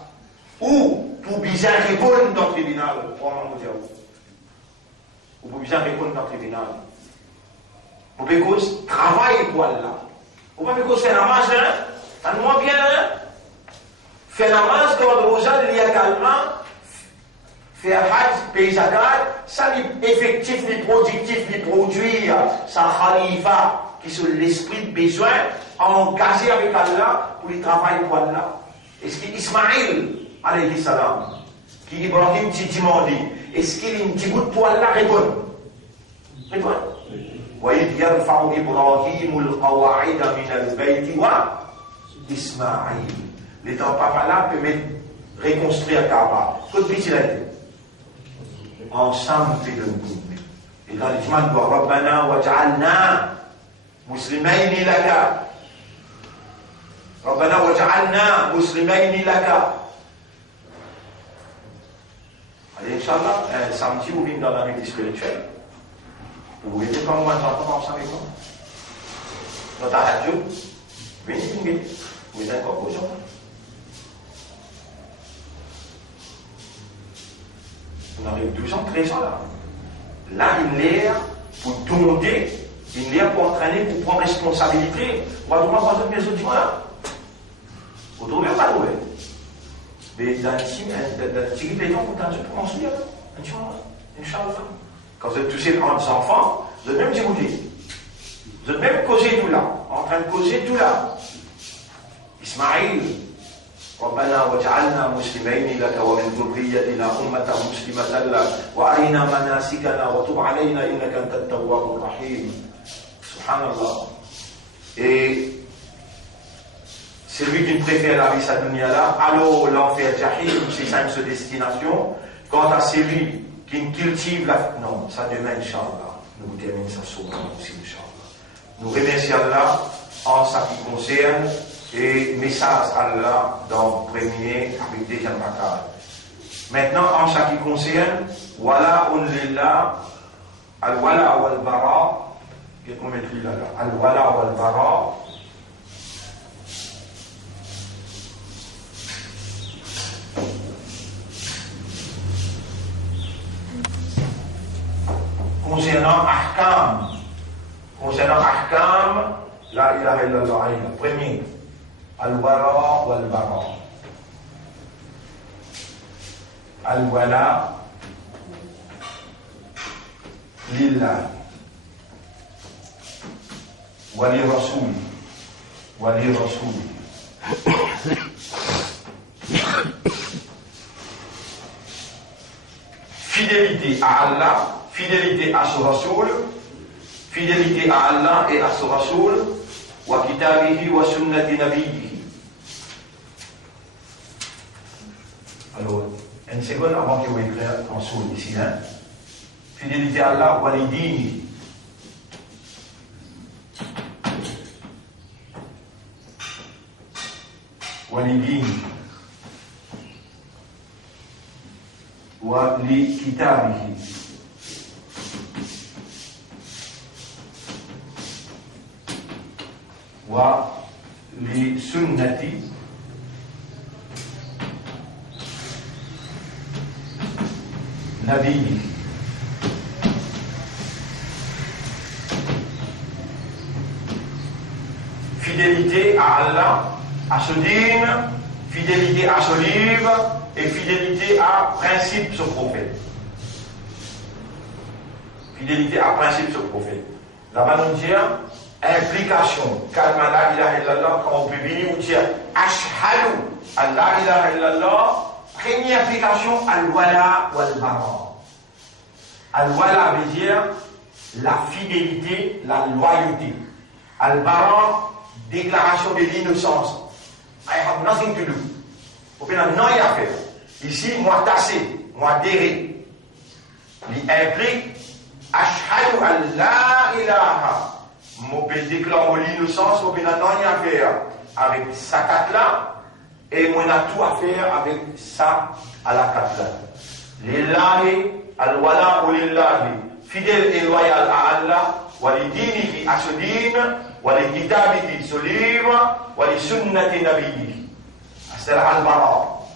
ou pour bien répondre dans le tribunal, pour un dire, ou pour bien répondre dans le tribunal. Pour que cause travail pour Allah. Ou pas que cause faire namaz, hein? Ça nous moins bien, hein? Faire namaz, quand on a il y a calmement, faire hajj, payer zakat, ça est effectif, les productif, les produire, ça khalifa, qui sont l'esprit de besoin, engagé avec Allah pour le travail pour Allah. Est-ce qu'Ismaïl, alayhi salam, qui Ibrahim t'a demandé, est-ce qu'il y a un petit bout pour Allah répond? Répond. وإذ يرفع إبراهيم القواعد من البيت وإسماعيل. Les temps papa là peut reconstruire Kaaba. Qu'est-ce qu'il a dit? Ensemble fait le bout. Et dans les chemins de Rabbana waj'alna muslimayni laka. Rabbana waj'alna muslimayni laka. Allez, Inch'Allah, samedi, vous venez dans la vie spirituelle. Vous voyez comment moi j'entends ensemble avec moi? Dans ta radio, venez, vous êtes encore aux gens. On arrive 12 ans, 13 ans là. Là, une l'air pour demander, une l'air pour entraîner, pour prendre responsabilité. On va demander à mes autres là. Vous trouvez ou pas trouver? Mais dans le petit les gens, vous avez pour construire. Inch'Allah. Quand vous êtes tous ces grands enfants, vous êtes même déboutés. Vous êtes même causé tout là, en train de causer tout là. Ismaïl, ربنا وجعلنا مسلمين لك ومن ذريتنا أمة مسلمة لك وأرنا مناسكنا وتب علينا إنك أنت التواب الرحيم. Subhanallah. Et celui qui préfère la vie sa dunya là, alors l'enfer Jahim, c'est sa destination. Quant à celui qui cultive la... Non, ça demain, Inch'Allah. Nous terminons ça sur aussi, Inch'Allah. Nous remercions Allah en ce qui concerne et message Allah dans le premier avec des gens. Maintenant, en ce qui concerne, voilà, on lillah, al-wala wal-bara, qu'est-ce qu'on met là? Al-wala wal-bara. Concernant ahkam, la ilaha illallah, premier, al-wala wal-bara. Al-wala lillah wa li rasoul fidélité à Allah, fidélité à son Rasoul, fidélité à Allah et à son Rasoul, wa kitabihi wa sunnati nabiyhi. Alors, une seconde avant que vous écriviez en soul ici, hein. Fidélité à Allah, wa lidini. Wa lidini. Wa li kitabihi. ولسنة نبيه. Fidélité à Allah, à ce dîme, fidélité à ce livre et fidélité à principe ce prophète. Fidélité à principe ce prophète. Là-bas nous dit implication, kalma la ilaha illallah, quand on peut venir ou dire ashhadu an la ilaha illallah, première application al-wala wal-bara. Al-wala veut dire la fidélité, la loyauté. Al-bara, déclaration de l'innocence. I have nothing to do. Vous pouvez non y à faire. Ici, moi tassé, moi déré. Il implique ashhadu an la ilaha. Je peux déclarer l'innocence, je peux rien faire avec sa carte là, et moi n'a tout à faire avec ça à la carte là. Lillahi, al-wala ou lillahi, fidèle et loyal à Allah, ولدينه أسدين ولكتابه سليم ولسنة نبيه. C'est البراء.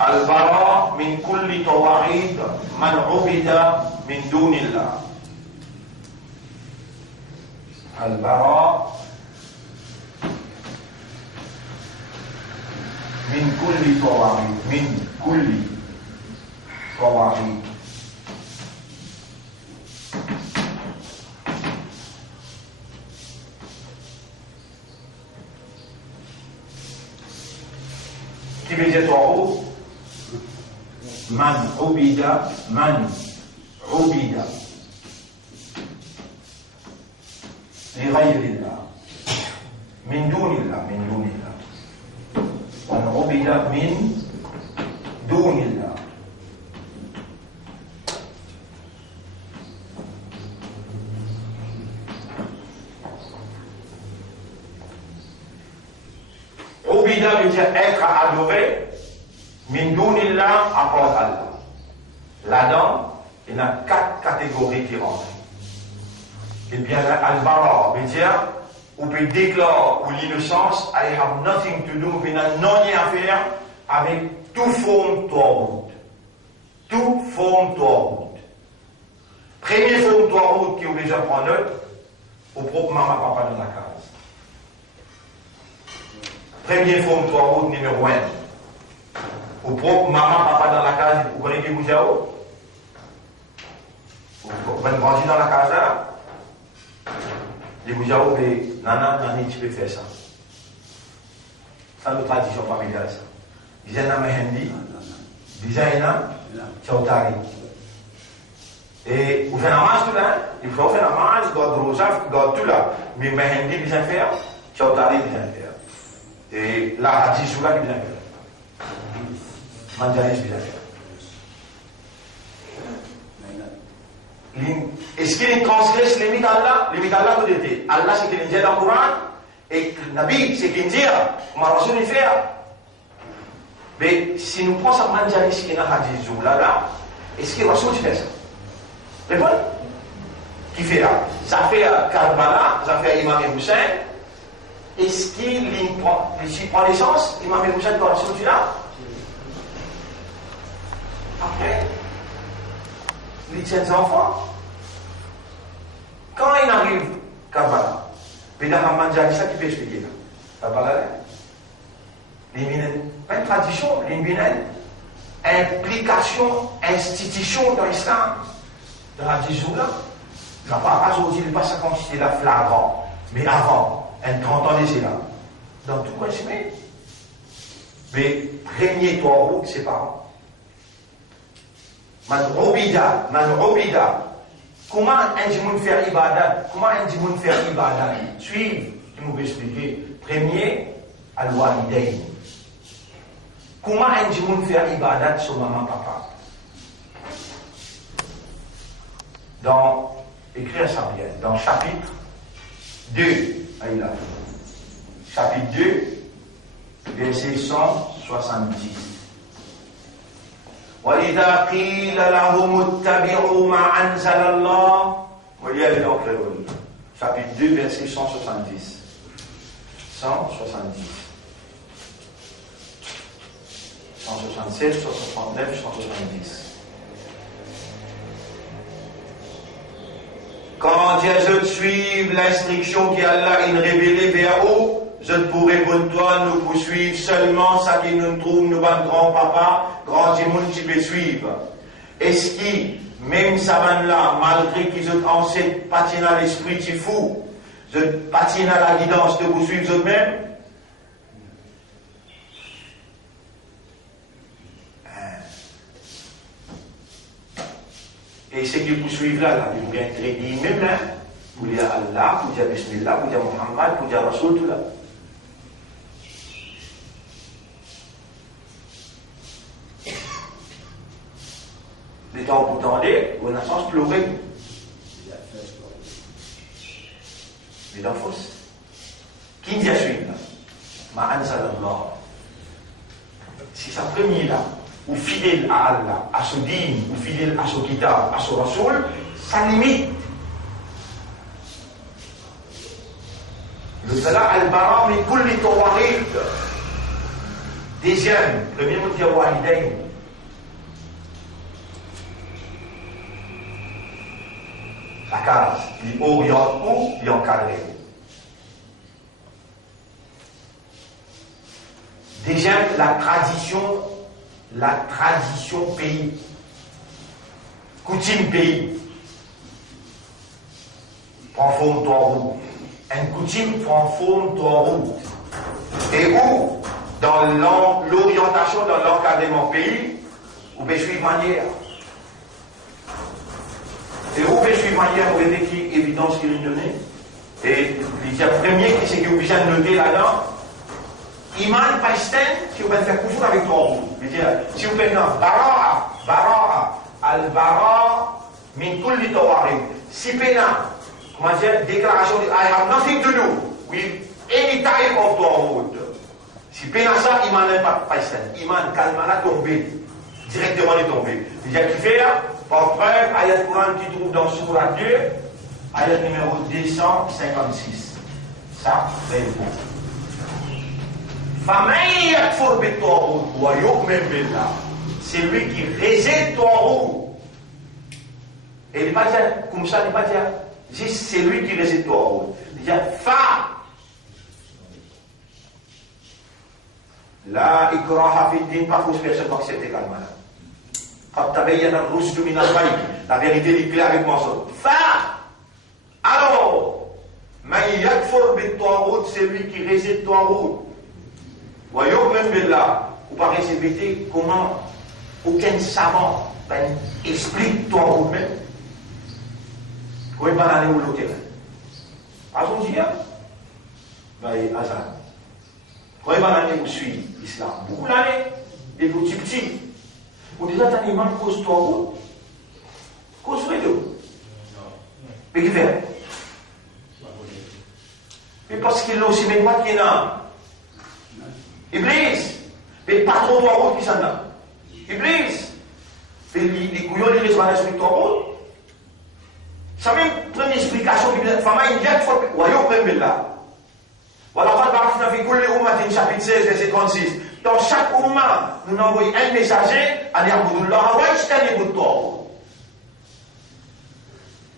البراء من كل توحيد من عبد من دون الله. البراء من كل توحيد من كل توحيد qui veut dire toi man ubida لغير الله من دون الله من عبد من دون الله. Ubida veut dire être adoré, min dunillah, à part Allah. Là-dedans, il y a 4 catégories qui rentrent. Eh bien, al-bara veut dire, on peut déclarer ou l'innocence, I have nothing to do, il n'a non à faire avec toute forme tawhid. Toute forme tawhid. Première forme tawhid qui est obligé de prendre note, au propre maman papa dans la case. Première forme tawhid numéro 1. Au propre maman papa dans la case, vous connaissez qui vous êtes? Vous venez grandir dans la case là? Les Boujao, mais nana, tu peux faire ça. Ça, c'est une tradition familiale. Ils ont un Mehendi, ils ont un Chautari. Et vous faites un match tout là, il faut faire un match, tout là. Mais Mehendi, ils ont fait, Chautari, ils ont fait. Et la Hadjisula, ils ont fait. Manjanis, ils ont fait. Est-ce qu'il transgresse les limites d'Allah? Les limites d'Allah, vous dites, Allah c'est qu'il dit dans le Coran, et Nabi c'est qu'il dit, comme Rasul il fait. Mais si nous prenons ça, Manjanis qui est dans le hadith, là, est-ce que Rasul fait ça? Répondez. Qui fait là? Ça fait Karbala, ça fait Imam Hussein. Est-ce qu'il prend l'essence, Imam Hussein dans Rasul là? Après, les tiens enfants, quand il arrive Karbala, mais dans la Manjari, ça qui peut expliquer là. Karbala, il y a une tradition, il y a une implication, institution dans l'islam, dans la Dizoula. Je ne parle pas aujourd'hui, il n'est pas ça comme si c'était là flagrant, mais avant, un 30 ans d'essai là, dans tout le résumé. Mais premier toi, c'est pas. Man ubida. Comment un djimoun faire ibadat? Suivre, je vous vais expliquer. Premier, al-walidayn. Comment un djimoun faire ibadat sur maman, papa? Écrire ça bien, dans chapitre 2, chapitre 2, verset 170. وإذا قيل لهم اتبعوا ما أنزل الله وليالي الأخرون chapitre 2 verset 170 167 169 170. Quand je suive l'instruction qu'Allah a révélée vers eux, je pourrais pour toi nous poursuivre seulement ça qui nous trouve, nous, grand-papa, grand Jimoun, tu peux suivre. Est-ce que, même ça là, malgré qu'ils ont enseigné, patinent à l'esprit, tu fous, je patine à la guidance de vous suivre eux-mêmes? Et ce qui vous suivent là, ils vont bien crédit même là, pour dire Allah, pour dire Bismillah, pour dire Muhammad, pour dire Rasul, tout là. Les temps vous tendez, vous n'avez pas pleuré. Mais dans fausse. Qui dit à suivre là? Ma'anzalallah. Si ça premier là, ou fidèle à Allah, à ce dîme, ou fidèle à ce kitab, à ce Rasoul, sa limite. Le Salah al-Bara min kulli tawarid. Deuxième, premier mot de walidain. La case, il oriente où, il encadre. Deuxième, la tradition pays. Coutume pays. Prend forme de route. Une coutume prend forme de route. Et où, dans l'orientation, dans l'encadrement pays, où peut suivre manière. Et où peut suivre manière pour éviter qui évidence qu'il est donné. Et le premier qui c'est que vous bien noter là-dedans, Iman Paisten, si vous pouvez faire toujours avec toi, si vous pouvez faire Bara'a, Al-Bara min kulli tawarid. Si pena, comment dire, déclaration de I have nothing to do with any type of tawhid. Si pena ça, Iman n'est pas Paisten. Iman, kalmana tombé, directement est tombé. Déjà qui fait là, par preuve, ayat Quran qui trouve dans Surah 2, ayat numéro 256. Ça, c'est le bon. C'est lui qui réside Tawhid. Et il n'est pas dire comme ça, il n'est pas dire juste c'est lui qui réside Tawhid. Il dit fa. La ikraha fi din, pas force personne pour accepter calmement. La vérité est claire avec moi. Fa. Alors, man yakfur bit Tawhid, c'est lui qui réside Tawhid. Voyons même là, vous pouvez répéter comment aucun savant explique toi vous-même. Comment il va aller où l'autre? Pas on dit, Azan. Comment il va aller où suit l'islam? Beaucoup l'année, des petits petits. Vous dites, attendez, man, cause toi où? Cause toi où? Mais qui fait? Mais parce qu'il a aussi même pas qu'il y a. Iblis, mais pas trop de route qui s'en a. Iblis, les couillons, les raisons d'esprit de route. Ça même première explication qui dit, femme, il y a fois, voyons même là. Voilà, quand on a fait couler les chapitre 16, verset 36. Dans chaque moment, nous envoyons un messager, à dire, Abdullah, c'est un bout de toi.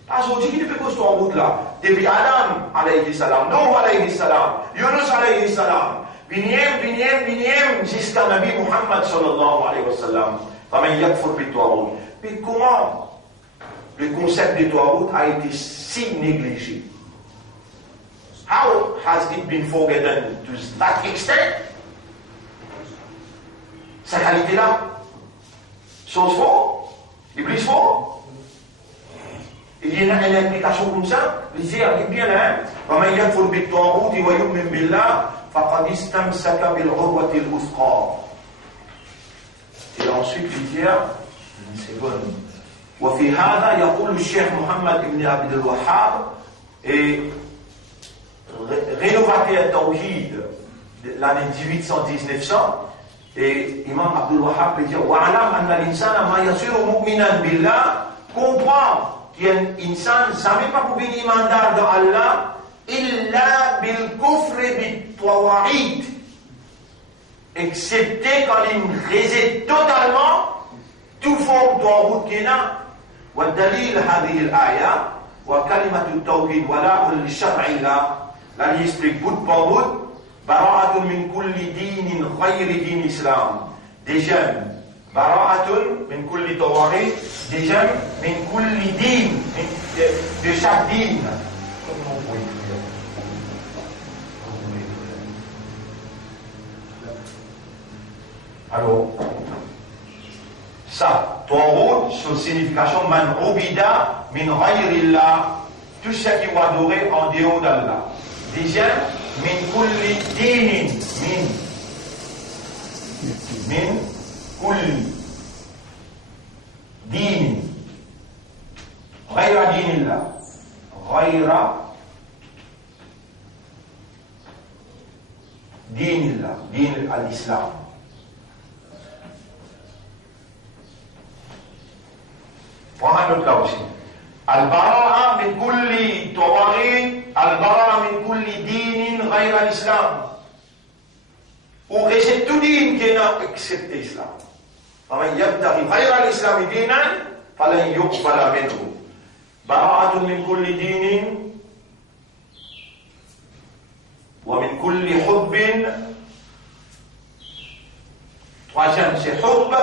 Parce qu'on dit qu'il ne peut pas se route là. Depuis Adam, alayhi salam, Noé, alayhi salam, Yunus, alayhi salam. Biniem, jusqu'à Nabi Muhammad sallallahu alayhi wa sallam. Mais comment le concept de Tawhid a été si négligé? How has it been forgotten to that extent? Sa qualité-là, chose fort, Iblis fort. Il y a une implication comme ça, il dit, regardez bien là, وَمَنْ يَكْفُرْ بِالطَّاغُوتِ وَيُؤْمِنْ بِاللَّهِ فَقَدْ اسْتَمْسَكَ بِالْعُرْوَةِ الْوُثْقَى. Et ensuite, il dit, c'est bon. وفي هذا يقول الشيخ محمد بن عبد الوهاب et rénovateur Tawhid de l'année 1810-900 et Imam Abdul Wahhab peut dire وَعَلَمْ أَنَّ الْإِنسَانَ مَا يَصِيرُ مُؤْمِنًا بِاللَّهِ comprend qu'un insan jamais pas pour venir mandat de Allah illa bil kufr bit tawhid excepté quand il réside totalement tout forme de tawhid qu'il a. والدليل هذه الآية وكلمة التوحيد ولاء للشرع الله لا يسبق bout par bout براءة من كل دين غير دين الإسلام déjà براءة من كل طواغيت déjà من كل دين de chaque دين. Alors ça, Tawhid, sur signification man ubida min ghayrillah, tout ce qui va adorer en dehors d'Allah. Déjà, min kulli dinin, min kulli dinin, ghayra dinillah, ghayra dinillah, din al-Islam. Prends un autre là aussi. البراءة من كل طواغيت البراءة من كل دين غير الإسلام ou rejette tout din qui n'a accepté l'islam. فمن يبتغي غير الإسلام دينا فلن يقبل منه. براءة من كل دين ومن كل حب. Troisième, c'est حب.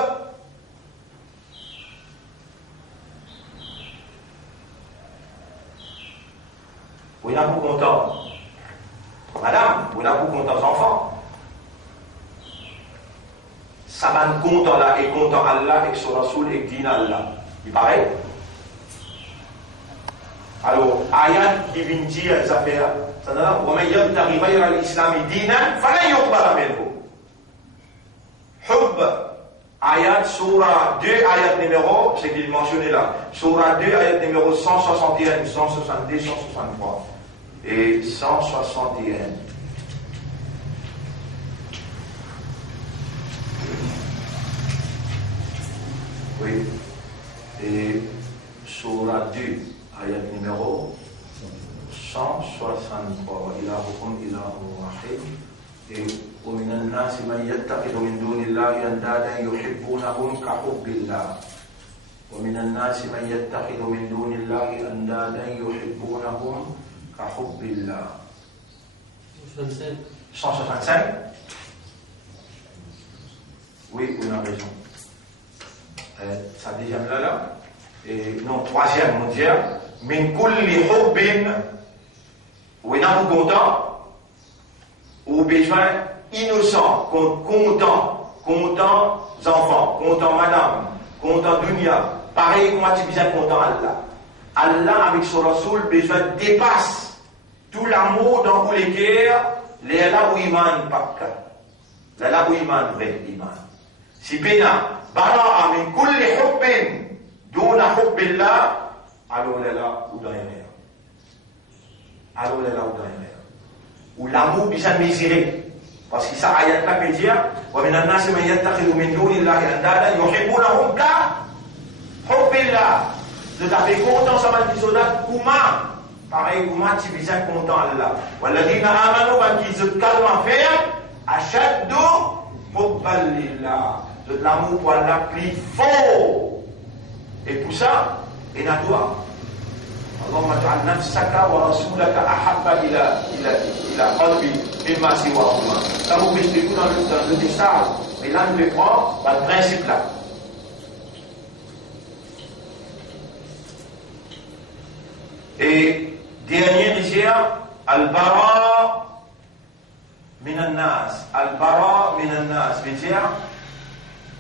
Vous n'avez pas content. Madame, vous n'avez pas content enfants. Ça va content là et content Allah et son Rasoul et Dina Allah. Il paraît. Alors, ayat qui vient dire ça fait ça là, wa man yabtaghi ghayra al-islam dinan falan yuqbala minhu. Hubb ayat surah 2 ayat numéro, c'est qu'il est mentionné là. Surah 2 ayat numéro 161, 162, 163 et 161. Oui. Et surah 2 ayat numéro 163 ilahukum ilahu wahid et ومن الناس من يتخذ من دون الله أندادا يحبونهم كحب الله ومن الناس من يتخذ من دون الله أندادا يحبونهم كحب الله 165. Oui, on a raison. Ça déjà là. Et non, troisième mondial. Min kulli hubbin. Oui, n'a vous content. Ou besoin innocent, content enfants, content madame, content dunya. Pareil, comment tu besoin content Allah. Allah, avec son Rasoul, besoin dépasse tout l'amour dans tous les cœurs, les là où iman pakka. Là où iman vrai iman. Si pena, bara'a min kulli hubbin, duna hubbillah, alors là où dans rien. Alors là où dans rien. Où l'amour besoin mesurer. Parce que ça ayat là peut dire, wa min an-nas man yattakhidhu min dunillahi andada yuhibbunahum ka hubbillah. De ta fait content ça va dire soldat comment pareil comment tu besoin content Allah. Walladhina amanu wa qui se calme faire ashaddu hubban lillah. De l'amour pour Allah plus fort. Et pour ça, et na toi اللهم اجعل نفسك ورسولك أحب إلى قلبي مما سواهما. Ça vous explique dans le message. Et là, nous le prenons dans le principe là. Et dernier disait Al-Bara min al-Nas. Al-Bara min al-Nas. C'est-à-dire,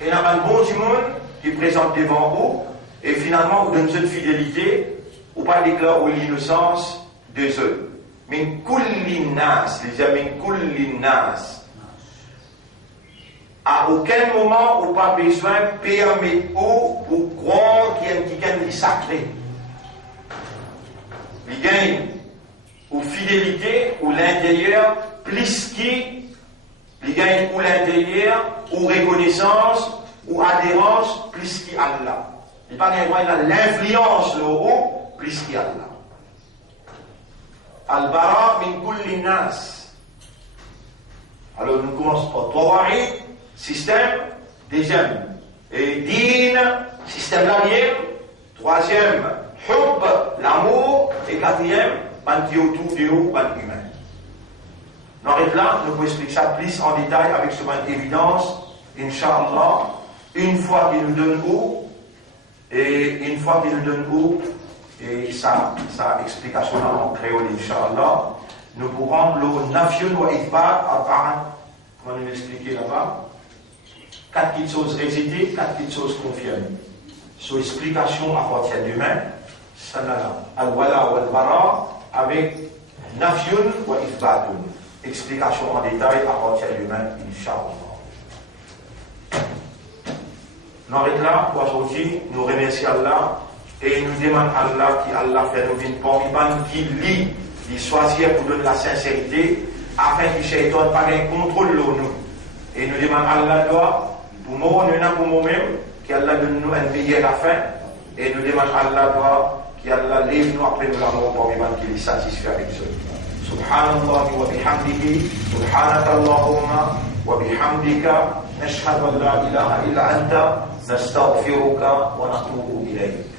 il y a un bon du monde qui présente devant vous et finalement vous donne cette fidélité. Ou pas déclare l'innocence de eux. Min kulli nas, min kulli nas. À aucun moment, ou pas besoin de permettre ou croire qu'il y a quelqu'un sacré. Il gagne ou fidélité ou l'intérieur, plus qu'il gagne ou l'intérieur, ou reconnaissance, ou adhérence, plus qu'Allah. Il n'y a pas l'influence le haut. Plus qu'Allah. Al-Bara min kulli nas. Alors nous commençons par Tawahid, système, deuxième. Et Din, système l'arrière. Troisième, Hub, l'amour. Et quatrième, Bantiotou, Déo, Ban humain. Nous arrivons là, nous pouvons expliquer ça plus en détail avec ce point d'évidence, Inch'Allah, une fois qu'il nous donne où, et une fois qu'il nous donne où, et sa explication en créole, Inch'Allah, nous pourrons le nafyun wa ithbat arba'an, comment nous l'expliquer là-bas, 4 petites choses récitées, 4 petites choses confirmées. Son explication à partir d'humain, ça là, al-wala wa al-bara, avec nafyun wa ithbatun, explication en détail à partir d'humain, Inch'Allah. Nous arrêtons là pour aujourd'hui, nous remercions Allah. Et nous demandons à Allah qui Allah fait nous une porte qui lit, il choisit pour donner la sincérité, afin que le shaitan n'ait pas un contrôle sur nous. Et nous demandons à Allah pour moi, nous pour moi-même, qu'Allah donne nous un meilleur afin. Et nous demandons à Allah qui Allah lève nous après nous l'amour pour vivre qu'il est satisfait avec ça. Subhanallah wa bihamdihi, subhanaka Allahumma wa bihamdika, nashhadu an la ilaha illa anta, nastaghfiruka wa natubu ilayk.